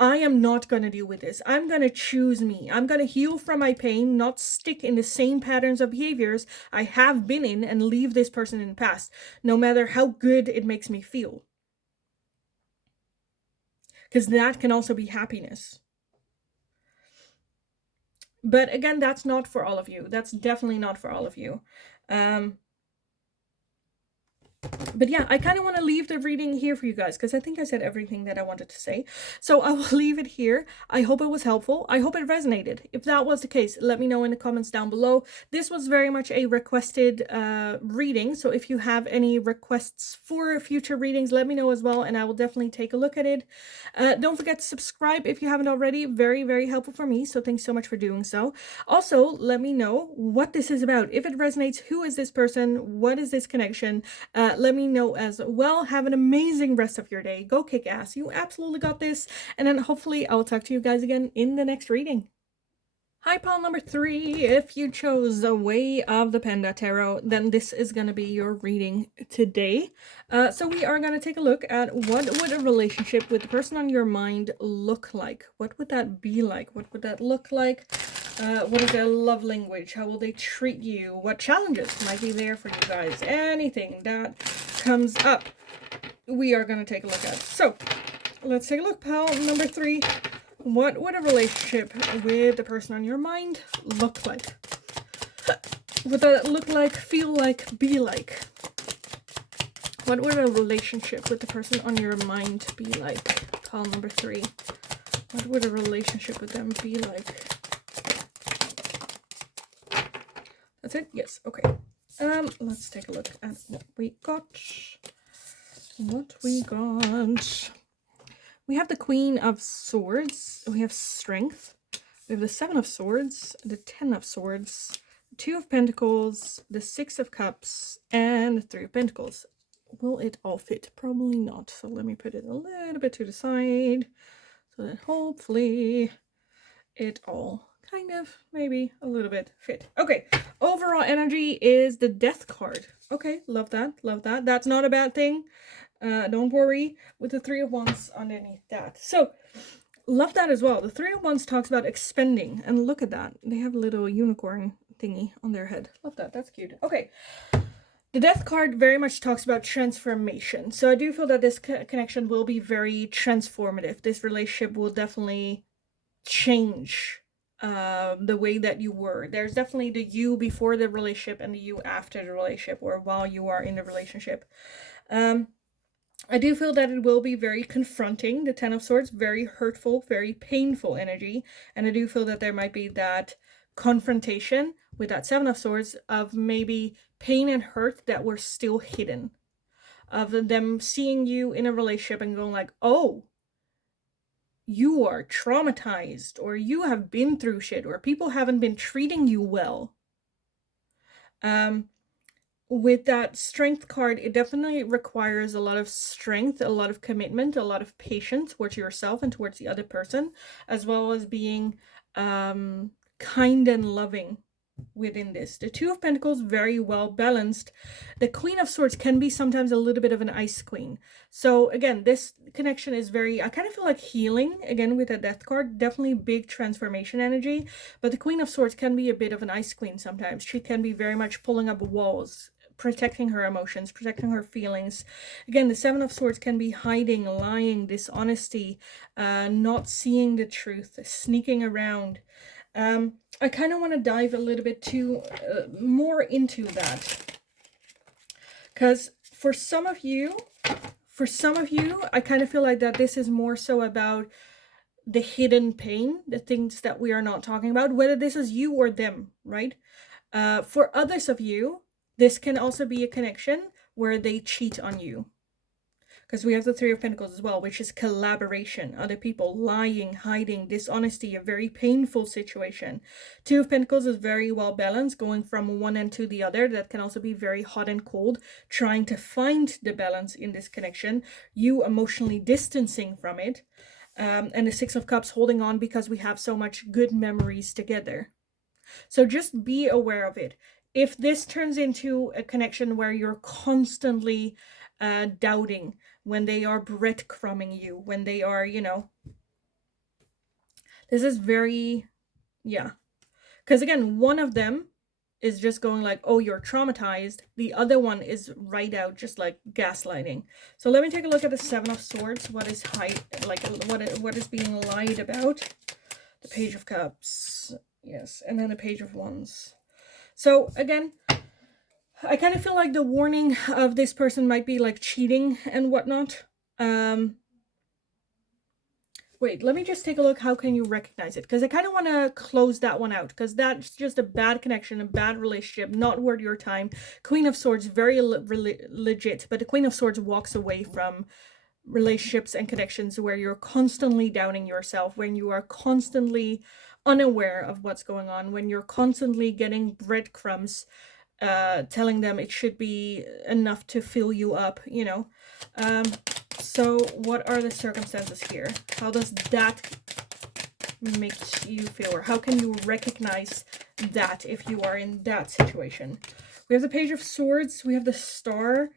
I am not going to deal with this. I'm going to choose me. I'm going to heal from my pain, not stick in the same patterns of behaviors I have been in and leave this person in the past, no matter how good it makes me feel. Because that can also be happiness. But again, that's not for all of you. That's definitely not for all of you. But yeah, I kind of want to leave the reading here for you guys because I think I said everything that I wanted to say. So I will leave it here. I hope it was helpful. I hope it resonated. If that was the case, let me know in the comments down below. This was very much a requested reading. So if you have any requests for future readings, let me know as well, and I will definitely take a look at it. Don't forget to subscribe if you haven't already. Very, very helpful for me. So thanks so much for doing so. Also, let me know what this is about. If it resonates, who is this person? What is this connection? Let me know as well. Have an amazing rest of your day. Go kick ass. You absolutely got this. And then hopefully I'll talk to you guys again in the next reading. Hi, pile number 3. If you chose the Way of the Panda Tarot, then this is going to be your reading today. So we are going to take a look at what would a relationship with the person on your mind look like? What would that be like? What would that look like? What is their love language? How will they treat you? What challenges might be there for you guys? Anything that comes up, we are going to take a look at. So let's take a look, pile number 3. What would a relationship with the person on your mind look like? What would that look like, feel like, be like? What would a relationship with the person on your mind be like? Pile number 3. What would a relationship with them be like? That's it? Yes. Okay. Let's take a look at what we got. We have the Queen of Swords. We have Strength. We have the 7 of Swords, the 10 of Swords, the 2 of Pentacles, the 6 of Cups, and the 3 of Pentacles. Will it all fit? Probably not. So let me put it a little bit to the side so that hopefully it all kind of, maybe a little bit fit. Okay, overall energy is the Death card. Okay, love that, love that. That's not a bad thing. Don't worry, with the 3 of Wands underneath that. So, love that as well. The 3 of Wands talks about expending, and look at that. They have a little unicorn thingy on their head. Love that, that's cute. Okay, the Death card very much talks about transformation. So I do feel that this connection will be very transformative. This relationship will definitely change the way that you were. There's definitely the you before the relationship and the you after the relationship, or while you are in the relationship. I do feel that it will be very confronting, the 10 of Swords, very hurtful, very painful energy, and I do feel that there might be that confrontation with that 7 of Swords of maybe pain and hurt that were still hidden. of them seeing you in a relationship and going like, oh, you are traumatized, or you have been through shit, or people haven't been treating you well. With that strength card, it definitely requires a lot of strength, a lot of commitment, a lot of patience towards yourself and towards the other person, as well as being kind and loving within this. The Two of Pentacles, very well balanced. The Queen of Swords can be sometimes a little bit of an ice queen. So again, this connection is very, I kind of feel like healing, again, with a Death card. Definitely big transformation energy. But the Queen of Swords can be a bit of an ice queen sometimes. She can be very much pulling up walls, protecting her emotions, protecting her feelings. Again, the Seven of Swords can be hiding, lying, dishonesty, not seeing the truth, sneaking around. I kind of want to dive a little bit more into that, because for some of you, I kind of feel like that this is more so about the hidden pain, the things that we are not talking about, whether this is you or them, right? For others of you, this can also be a connection where they cheat on you. Because we have the Three of Pentacles as well, which is collaboration, other people lying, hiding, dishonesty, a very painful situation. Two of Pentacles is very well balanced, going from one end to the other. That can also be very hot and cold, trying to find the balance in this connection, you emotionally distancing from it. And the Six of Cups, holding on because we have so much good memories together. So just be aware of it. If this turns into a connection where you're constantly doubting, when they are breadcrumbing you, when they are, you know, this is very, yeah. Because again, one of them is just going like, oh, you're traumatized. The other one is right out, just like gaslighting. So let me take a look at the Seven of Swords. What is what is being lied about? The Page of Cups. Yes, and then the Page of Wands. So again, I kind of feel like the warning of this person might be like cheating and whatnot. Wait, let me just take a look. How can you recognize it? Because I kind of want to close that one out, because that's just a bad connection, a bad relationship, not worth your time. Queen of Swords, very legit, but the Queen of Swords walks away from relationships and connections where you're constantly doubting yourself, when you are constantly unaware of what's going on, when you're constantly getting breadcrumbs telling them it should be enough to fill you up, you know. So what are the circumstances here? How does that make you feel, or how can you recognize that if you are in that situation? We have the Page of Swords, we have the Star,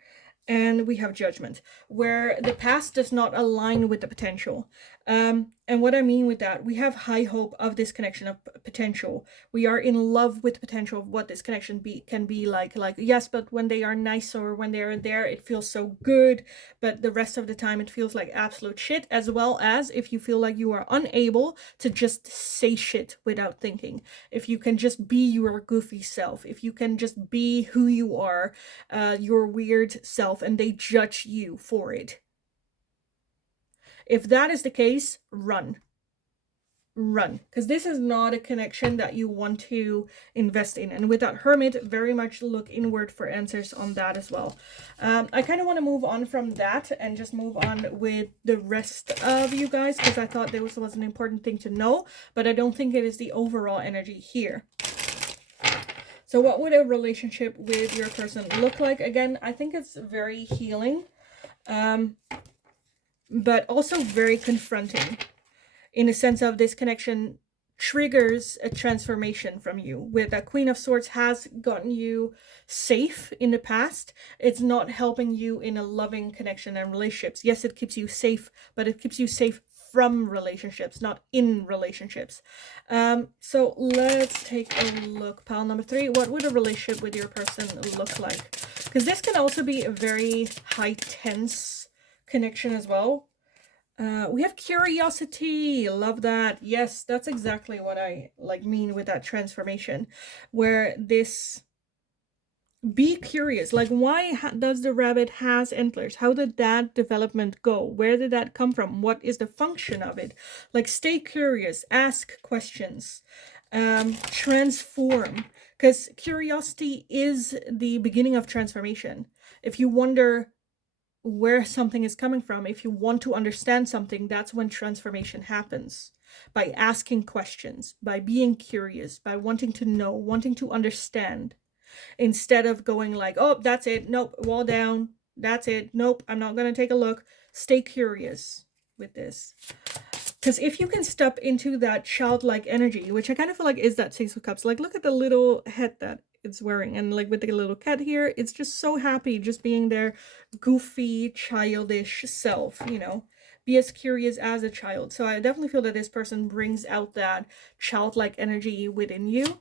and we have Judgment, where the past does not align with the potential. And what I mean with that, we have high hope of this connection, of potential. We are in love with the potential of what this connection can be like, yes, but when they are nice or when they are there, it feels so good, but the rest of the time it feels like absolute shit. As well as if you feel like you are unable to just say shit without thinking, if you can just be your goofy self, if you can just be who you are, your weird self, and they judge you for it. If that is the case, run, because this is not a connection that you want to invest in. And with that Hermit, very much look inward for answers on that as well. I kind of want to move on from that and just move on with the rest of you guys, because I thought this was an important thing to know, but I don't think it is the overall energy here. So what would a relationship with your person look like? Again, I think it's very healing, but also very confronting, in a sense of this connection triggers a transformation from you. With that Queen of Swords has gotten you safe in the past. It's not helping you in a loving connection and relationships. Yes, it keeps you safe, but it keeps you safe from relationships, not in relationships. So let's take a look. Pile number 3. What would a relationship with your person look like? Because this can also be a very high tense connection as well. We have curiosity. Love that. Yes, that's exactly what I mean with that transformation, where this, be curious. Like, why does the rabbit has antlers? How did that development go? Where did that come from? What is the function of it? Like, stay curious, ask questions, transform, because curiosity is the beginning of transformation. If you wonder where something is coming from, if you want to understand something, that's when transformation happens. By asking questions, by being curious, by wanting to know, wanting to understand, instead of going like, oh, that's it, nope, wall down, that's it, nope, I'm not going to take a look. Stay curious with this. Because if you can step into that childlike energy, which I kind of feel like is that Six of Cups, like look at the little head that it's wearing, and like with the little cat here, it's just so happy just being their goofy, childish self, you know, be as curious as a child. So I definitely feel that this person brings out that childlike energy within you.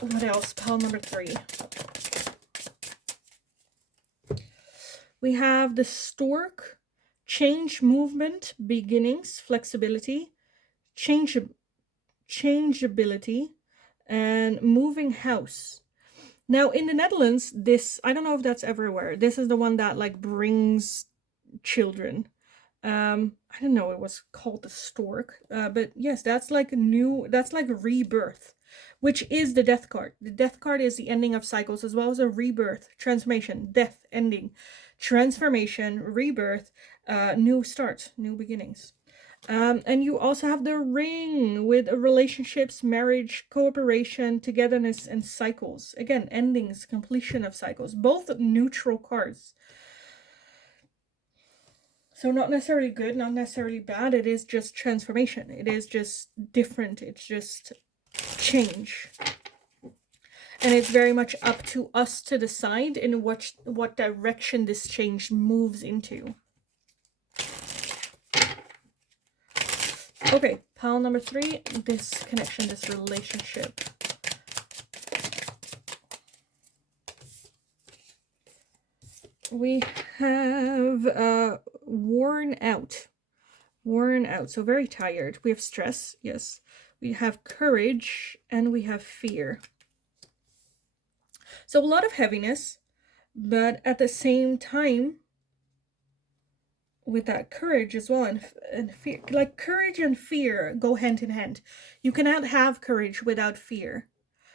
What else? Pile number 3. We have the stork. Change, movement, beginnings, flexibility, changeability, and moving house. Now in the Netherlands, this, I don't know if that's everywhere, this is the one that like brings children. I don't know, it was called the stork, but yes, that's like new, that's like rebirth, which is the death card. The death card is the ending of cycles, as well as a rebirth, transformation, death, ending, transformation, rebirth, new starts, new beginnings. And you also have the ring with relationships, marriage, cooperation, togetherness, and cycles. Again, endings, completion of cycles, both neutral cards. So not necessarily good, not necessarily bad. It is just transformation. It is just different. It's just change. And it's very much up to us to decide in what direction this change moves into. Okay, pile number 3, this connection, this relationship. We have worn out, so very tired. We have stress, yes. We have courage, and we have fear. So a lot of heaviness, but at the same time, with that courage as well, and fear, like courage and fear go hand in hand. You cannot have courage without fear.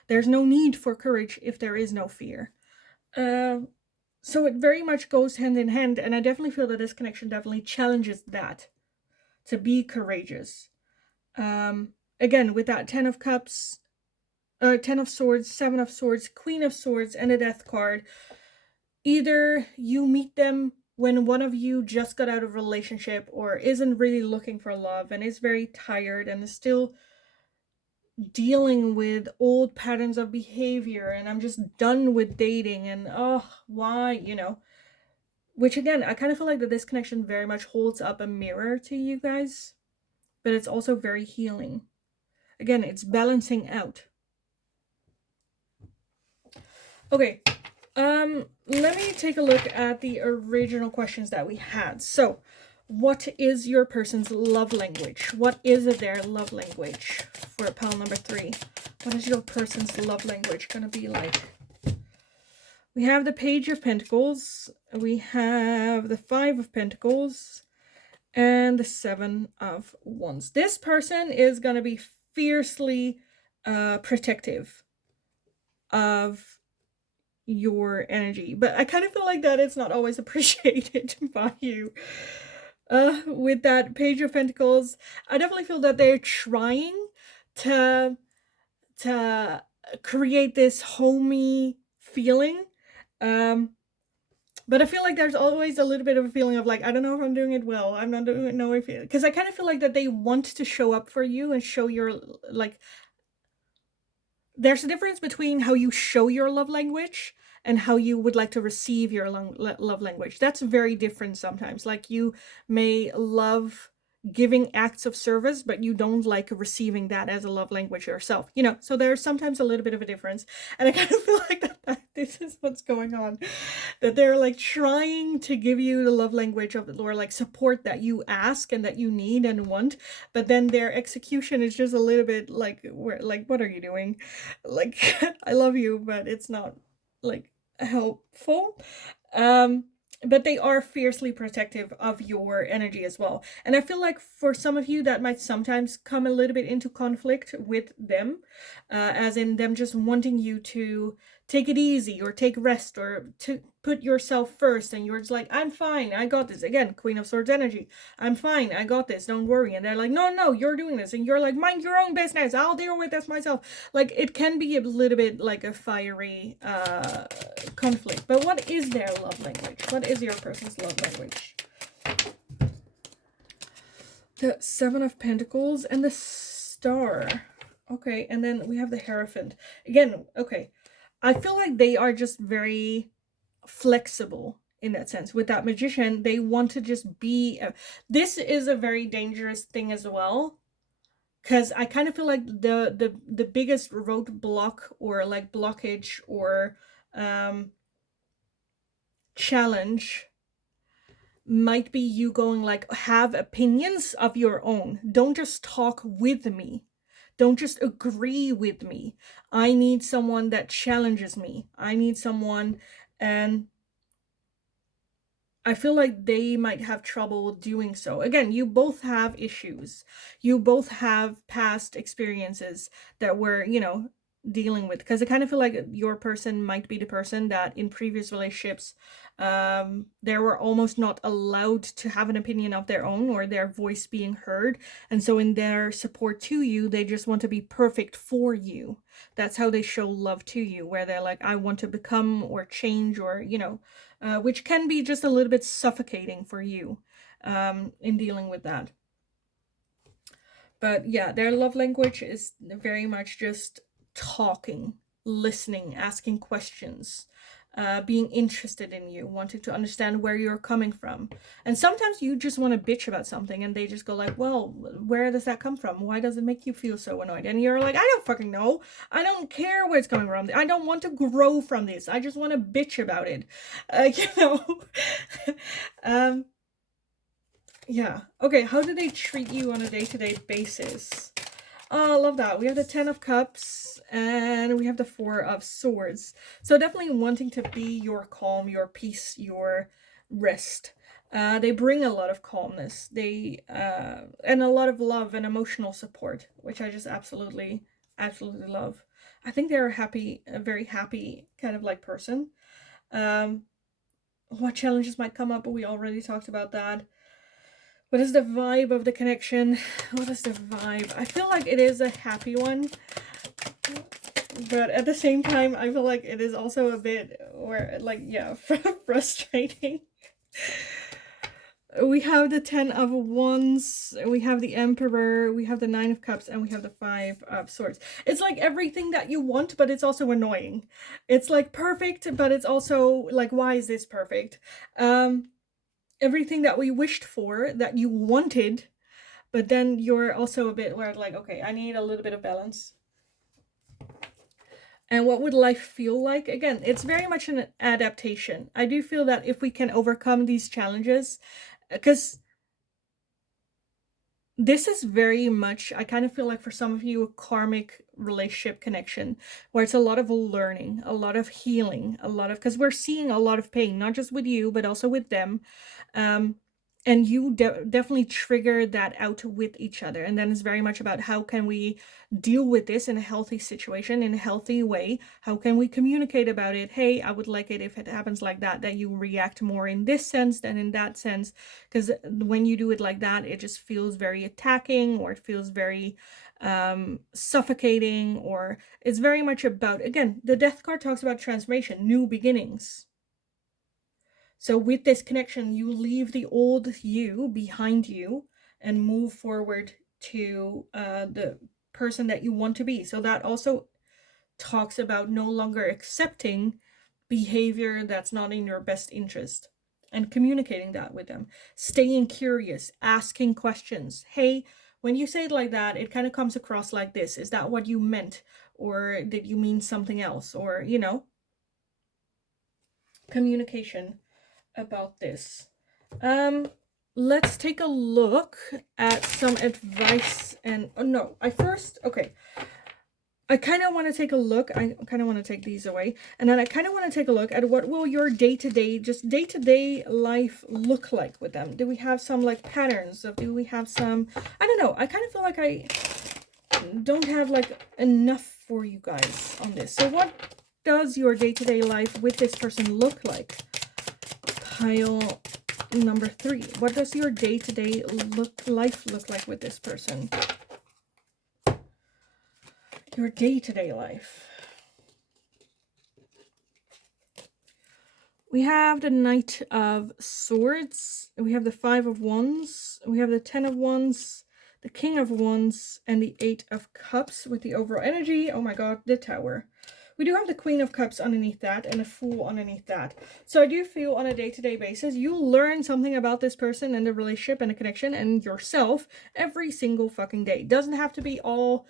There's no need for courage if there is no fear. So it very much goes hand in hand, and I definitely feel that this connection definitely challenges that, to be courageous. Again, with that 10 of Cups, 10 of Swords, 7 of Swords, Queen of Swords, and a Death card. Either you meet them when one of you just got out of a relationship or isn't really looking for love and is very tired and is still dealing with old patterns of behavior, and I'm just done with dating, and oh, why, you know. Which again, I kind of feel like that this connection very much holds up a mirror to you guys, but it's also very healing. Again, it's balancing out. Okay, let me take a look at the original questions that we had. So, what is your person's love language? What is their love language for pile number 3? What is your person's love language gonna be like? We have the Page of Pentacles, we have the 5 of Pentacles, and the 7 of Wands. This person is gonna be fiercely protective of your energy, but I kind of feel like that it's not always appreciated by you. With that Page of Pentacles, I definitely feel that they're trying to create this homey feeling, but I feel like there's always a little bit of a feeling of like, I don't know if I'm doing it well, I'm not doing it, no, because I kind of feel like that they want to show up for you and show your, like, there's a difference between how you show your love language and how you would like to receive your love language. That's very different sometimes. Like, you may love giving acts of service, but you don't like receiving that as a love language yourself, you know. So there's sometimes a little bit of a difference, and I kind of feel like that this is what's going on, that they're like trying to give you the love language of, or like support that you ask and that you need and want, but then their execution is just a little bit like, what are you doing? Like, I love you, but it's not like helpful. But they are fiercely protective of your energy as well. And I feel like for some of you that might sometimes come a little bit into conflict with them, as in them just wanting you to take it easy or take rest or to put yourself first and you're just like, I'm fine, I got this. Again, Queen of Swords energy. I'm fine, I got this, don't worry. And they're like, no, you're doing this. And you're like, mind your own business, I'll deal with this myself. Like, it can be a little bit like a fiery conflict. But what is their love language? What is your person's love language? The Seven of Pentacles and the Star. Okay, and then we have the Hierophant. Again, okay. I feel like they are just very flexible in that sense. With that Magician, they want to just be... this is a very dangerous thing as well. Because I kind of feel like the biggest roadblock or like blockage or challenge might be you going like, have opinions of your own. Don't just talk with me. Don't just agree with me. I need someone that challenges me. I need someone, and I feel like they might have trouble doing so. Again, you both have issues. You both have past experiences that we're, you know, dealing with. Because I kind of feel like your person might be the person that in previous relationships, they were almost not allowed to have an opinion of their own or their voice being heard. And so in their support to you, they just want to be perfect for you. That's how they show love to you, where they're like, I want to become or change or, you know, which can be just a little bit suffocating for you in dealing with that. But yeah, their love language is very much just talking, listening, asking questions, being interested in you, wanting to understand where you're coming from. And sometimes you just want to bitch about something and they just go like, well, where does that come from? Why does it make you feel so annoyed? And you're like, I don't fucking know. I don't care where it's coming from. I don't want to grow from this. I just want to bitch about it. You know? Yeah. Okay, how do they treat you on a day-to-day basis? Oh, I love that. We have the 10 of Cups and we have the 4 of Swords. So definitely wanting to be your calm, your peace, your rest. They bring a lot of calmness. They and a lot of love and emotional support, which I just absolutely love. I think they're a very happy kind of like person. What challenges might come up? We already talked about that. What is the vibe of the connection? What is the vibe? I feel like it is a happy one. But at the same time, I feel like it is also a bit, where, like, yeah, frustrating. We have the 10 of Wands, we have the Emperor, we have the 9 of Cups, and we have the 5 of Swords. It's like everything that you want, but it's also annoying. It's like perfect, but it's also like, why is this perfect? Everything that we wished for, that you wanted, but then you're also a bit where like, okay, I need a little bit of balance. And what would life feel like? Again, it's very much an adaptation. I do feel that if we can overcome these challenges, because this is very much, I kind of feel like for some of you, a karmic relationship connection, where it's a lot of learning, a lot of healing, a lot of, because we're seeing a lot of pain, not just with you, but also with them. And you definitely trigger that out with each other. And then it's very much about how can we deal with this in a healthy situation, in a healthy way? How can we communicate about it? Hey, I would like it if it happens like that you react more in this sense than in that sense. Because when you do it like that, it just feels very attacking, or it feels very suffocating, or it's very much about, again, the Death card talks about transformation, new beginnings. So with this connection, you leave the old you behind you and move forward to the person that you want to be. So that also talks about no longer accepting behavior that's not in your best interest and communicating that with them. Staying curious, asking questions. Hey, when you say it like that, it kind of comes across like this. Is that what you meant? Or did you mean something else? Or, you know, communication about this. Let's take a look at some advice. And I kind of want to take a look. I kind of want to take these away, and then I kind of want to take a look at what will your day-to-day life look like with them. Do we have some like patterns? Do we have some, I don't know, I kind of feel like I don't have like enough for you guys on this. So what does your day-to-day life with this person look like? Pile number 3. What does your day-to-day life look like with this person? Your day-to-day life. We have the Knight of Swords. We have the 5 of Wands. We have the 10 of Wands, the King of Wands, and the 8 of Cups with the overall energy. Oh my god, the Tower. We do have the Queen of Cups underneath that and a Fool underneath that. So I do feel on a day-to-day basis, you learn something about this person and the relationship and the connection and yourself every single fucking day. It doesn't have to be all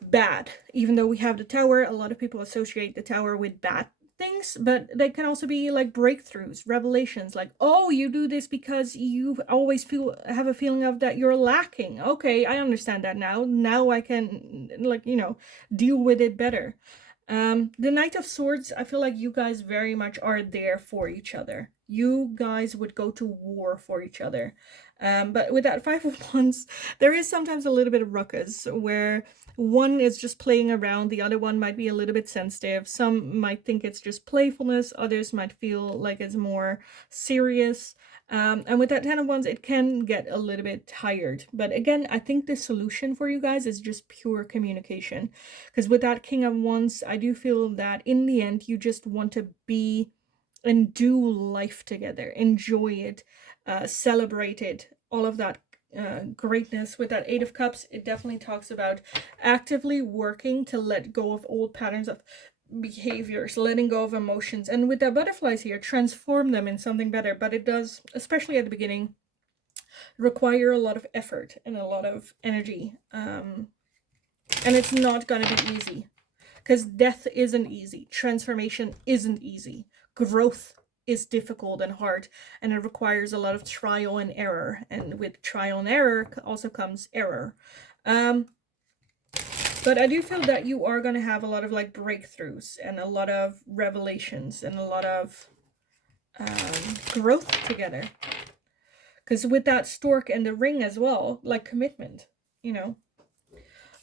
bad. Even though we have the Tower, a lot of people associate the Tower with bad things, but they can also be like breakthroughs, revelations, like, oh, you do this because you always have a feeling of that you're lacking. Okay, I understand that now I can, like, you know, deal with it better. The Knight of Swords, I feel like you guys very much are there for each other. You guys would go to war for each other. But with that 5 of Wands, there is sometimes a little bit of ruckus where one is just playing around, the other one might be a little bit sensitive. Some might think it's just playfulness, others might feel like it's more serious. And with that 10 of Wands, it can get a little bit tired. But again, I think the solution for you guys is just pure communication. Because with that King of Wands, I do feel that in the end, you just want to be and do life together. Enjoy it, celebrate it, all of that greatness. With that 8 of Cups, it definitely talks about actively working to let go of old patterns of behaviors, letting go of emotions, and with that butterflies here, transform them in something better. But it does, especially at the beginning, require a lot of effort and a lot of energy, and it's not going to be easy, because death isn't easy, transformation isn't easy, growth is difficult and hard, and it requires a lot of trial and error, and with trial and error also comes error. But I do feel that you are going to have a lot of like breakthroughs and a lot of revelations and a lot of growth together. Because with that stork and the ring as well, like commitment, you know.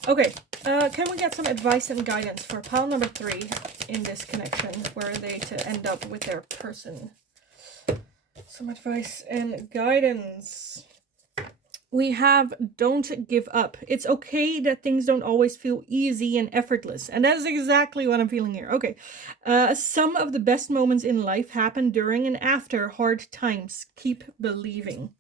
Okay, can we get some advice and guidance for pile number 3 in this connection? Where are they to end up with their person? Some advice and guidance. We have don't give up. It's okay that things don't always feel easy and effortless. And that's exactly what I'm feeling here. Okay. Some of the best moments in life happen during and after hard times. Keep believing.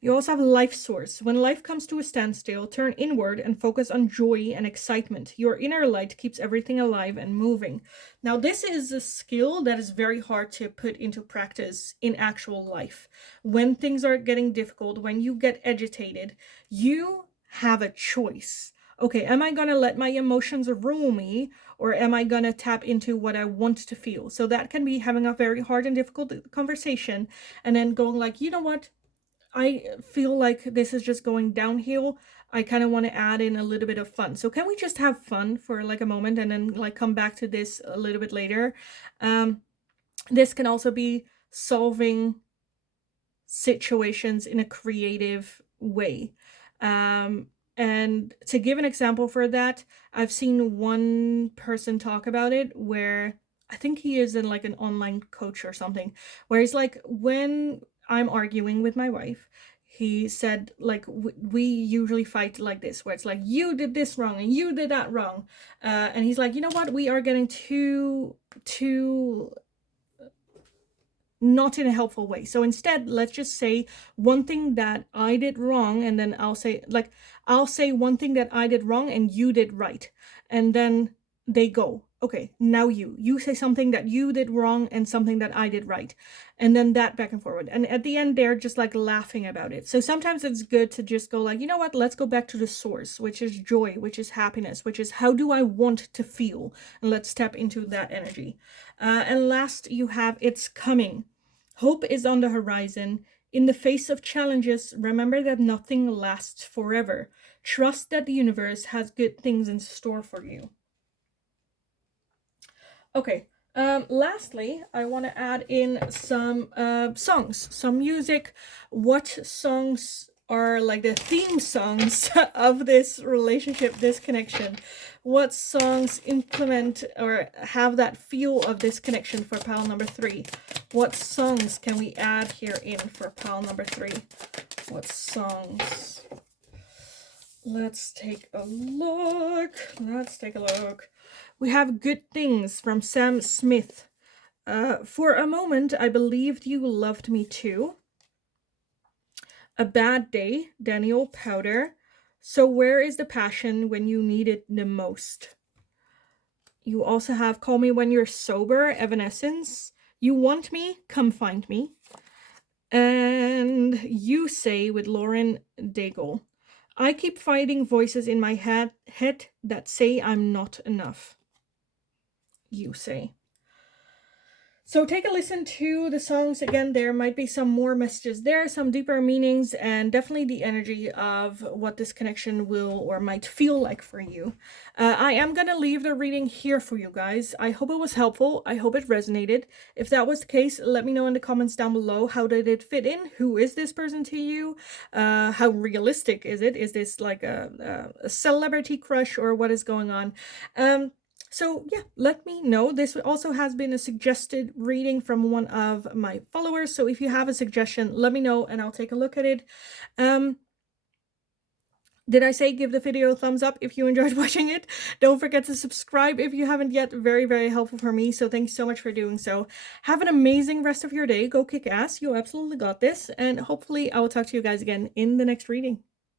You also have life source. When life comes to a standstill, turn inward and focus on joy and excitement. Your inner light keeps everything alive and moving. Now, this is a skill that is very hard to put into practice in actual life. When things are getting difficult, when you get agitated, you have a choice. Okay, am I going to let my emotions rule me, or am I going to tap into what I want to feel? So that can be having a very hard and difficult conversation and then going like, you know what? I feel like this is just going downhill. I kind of want to add in a little bit of fun. So can we just have fun for like a moment and then like come back to this a little bit later? This can also be solving situations in a creative way. And to give an example for that, I've seen one person talk about it where I think he is in like an online coach or something, where he's like, when I'm arguing with my wife, he said, like, we usually fight like this, where it's like, you did this wrong and you did that wrong. And he's like, you know what? We are getting too not in a helpful way. So instead, let's just say one thing that I did wrong, and then I'll say one thing that I did wrong and you did right. And then they go, okay, now you say something that you did wrong and something that I did right. And then that back and forward. And at the end, they're just like laughing about it. So sometimes it's good to just go like, you know what, let's go back to the source, which is joy, which is happiness, which is how do I want to feel? And let's step into that energy. And last, you have it's coming. Hope is on the horizon. In the face of challenges, remember that nothing lasts forever. Trust that the universe has good things in store for you. Okay, lastly, I want to add in some songs, some music. What songs are like the theme songs of this relationship, this connection? What songs implement or have that feel of this connection for pile number 3? What songs can we add here in for pile number 3? What songs? Let's take a look. Let's take a look. We have Good Things from Sam Smith. For a moment, I believed you loved me too. A Bad Day, Daniel Powder. So where is the passion when you need it the most? You also have Call Me When You're Sober, Evanescence. You Want Me, Come Find Me. And You Say with Lauren Daigle. I keep fighting voices in my head that say I'm not enough. You Say. So take a listen to the songs again. There might be some more messages there, some deeper meanings, and definitely the energy of what this connection will or might feel like for you. I am going to leave the reading here for you guys. I hope it was helpful. I hope it resonated. If that was the case, let me know in the comments down below. How did it fit in? Who is this person to you? How realistic is it? Is this like a celebrity crush, or what is going on? So yeah, let me know. This also has been a suggested reading from one of my followers. So if you have a suggestion, let me know and I'll take a look at it. Did I say give the video a thumbs up if you enjoyed watching it? Don't forget to subscribe if you haven't yet. Very, very helpful for me. So thanks so much for doing so. Have an amazing rest of your day. Go kick ass. You absolutely got this. And hopefully I will talk to you guys again in the next reading.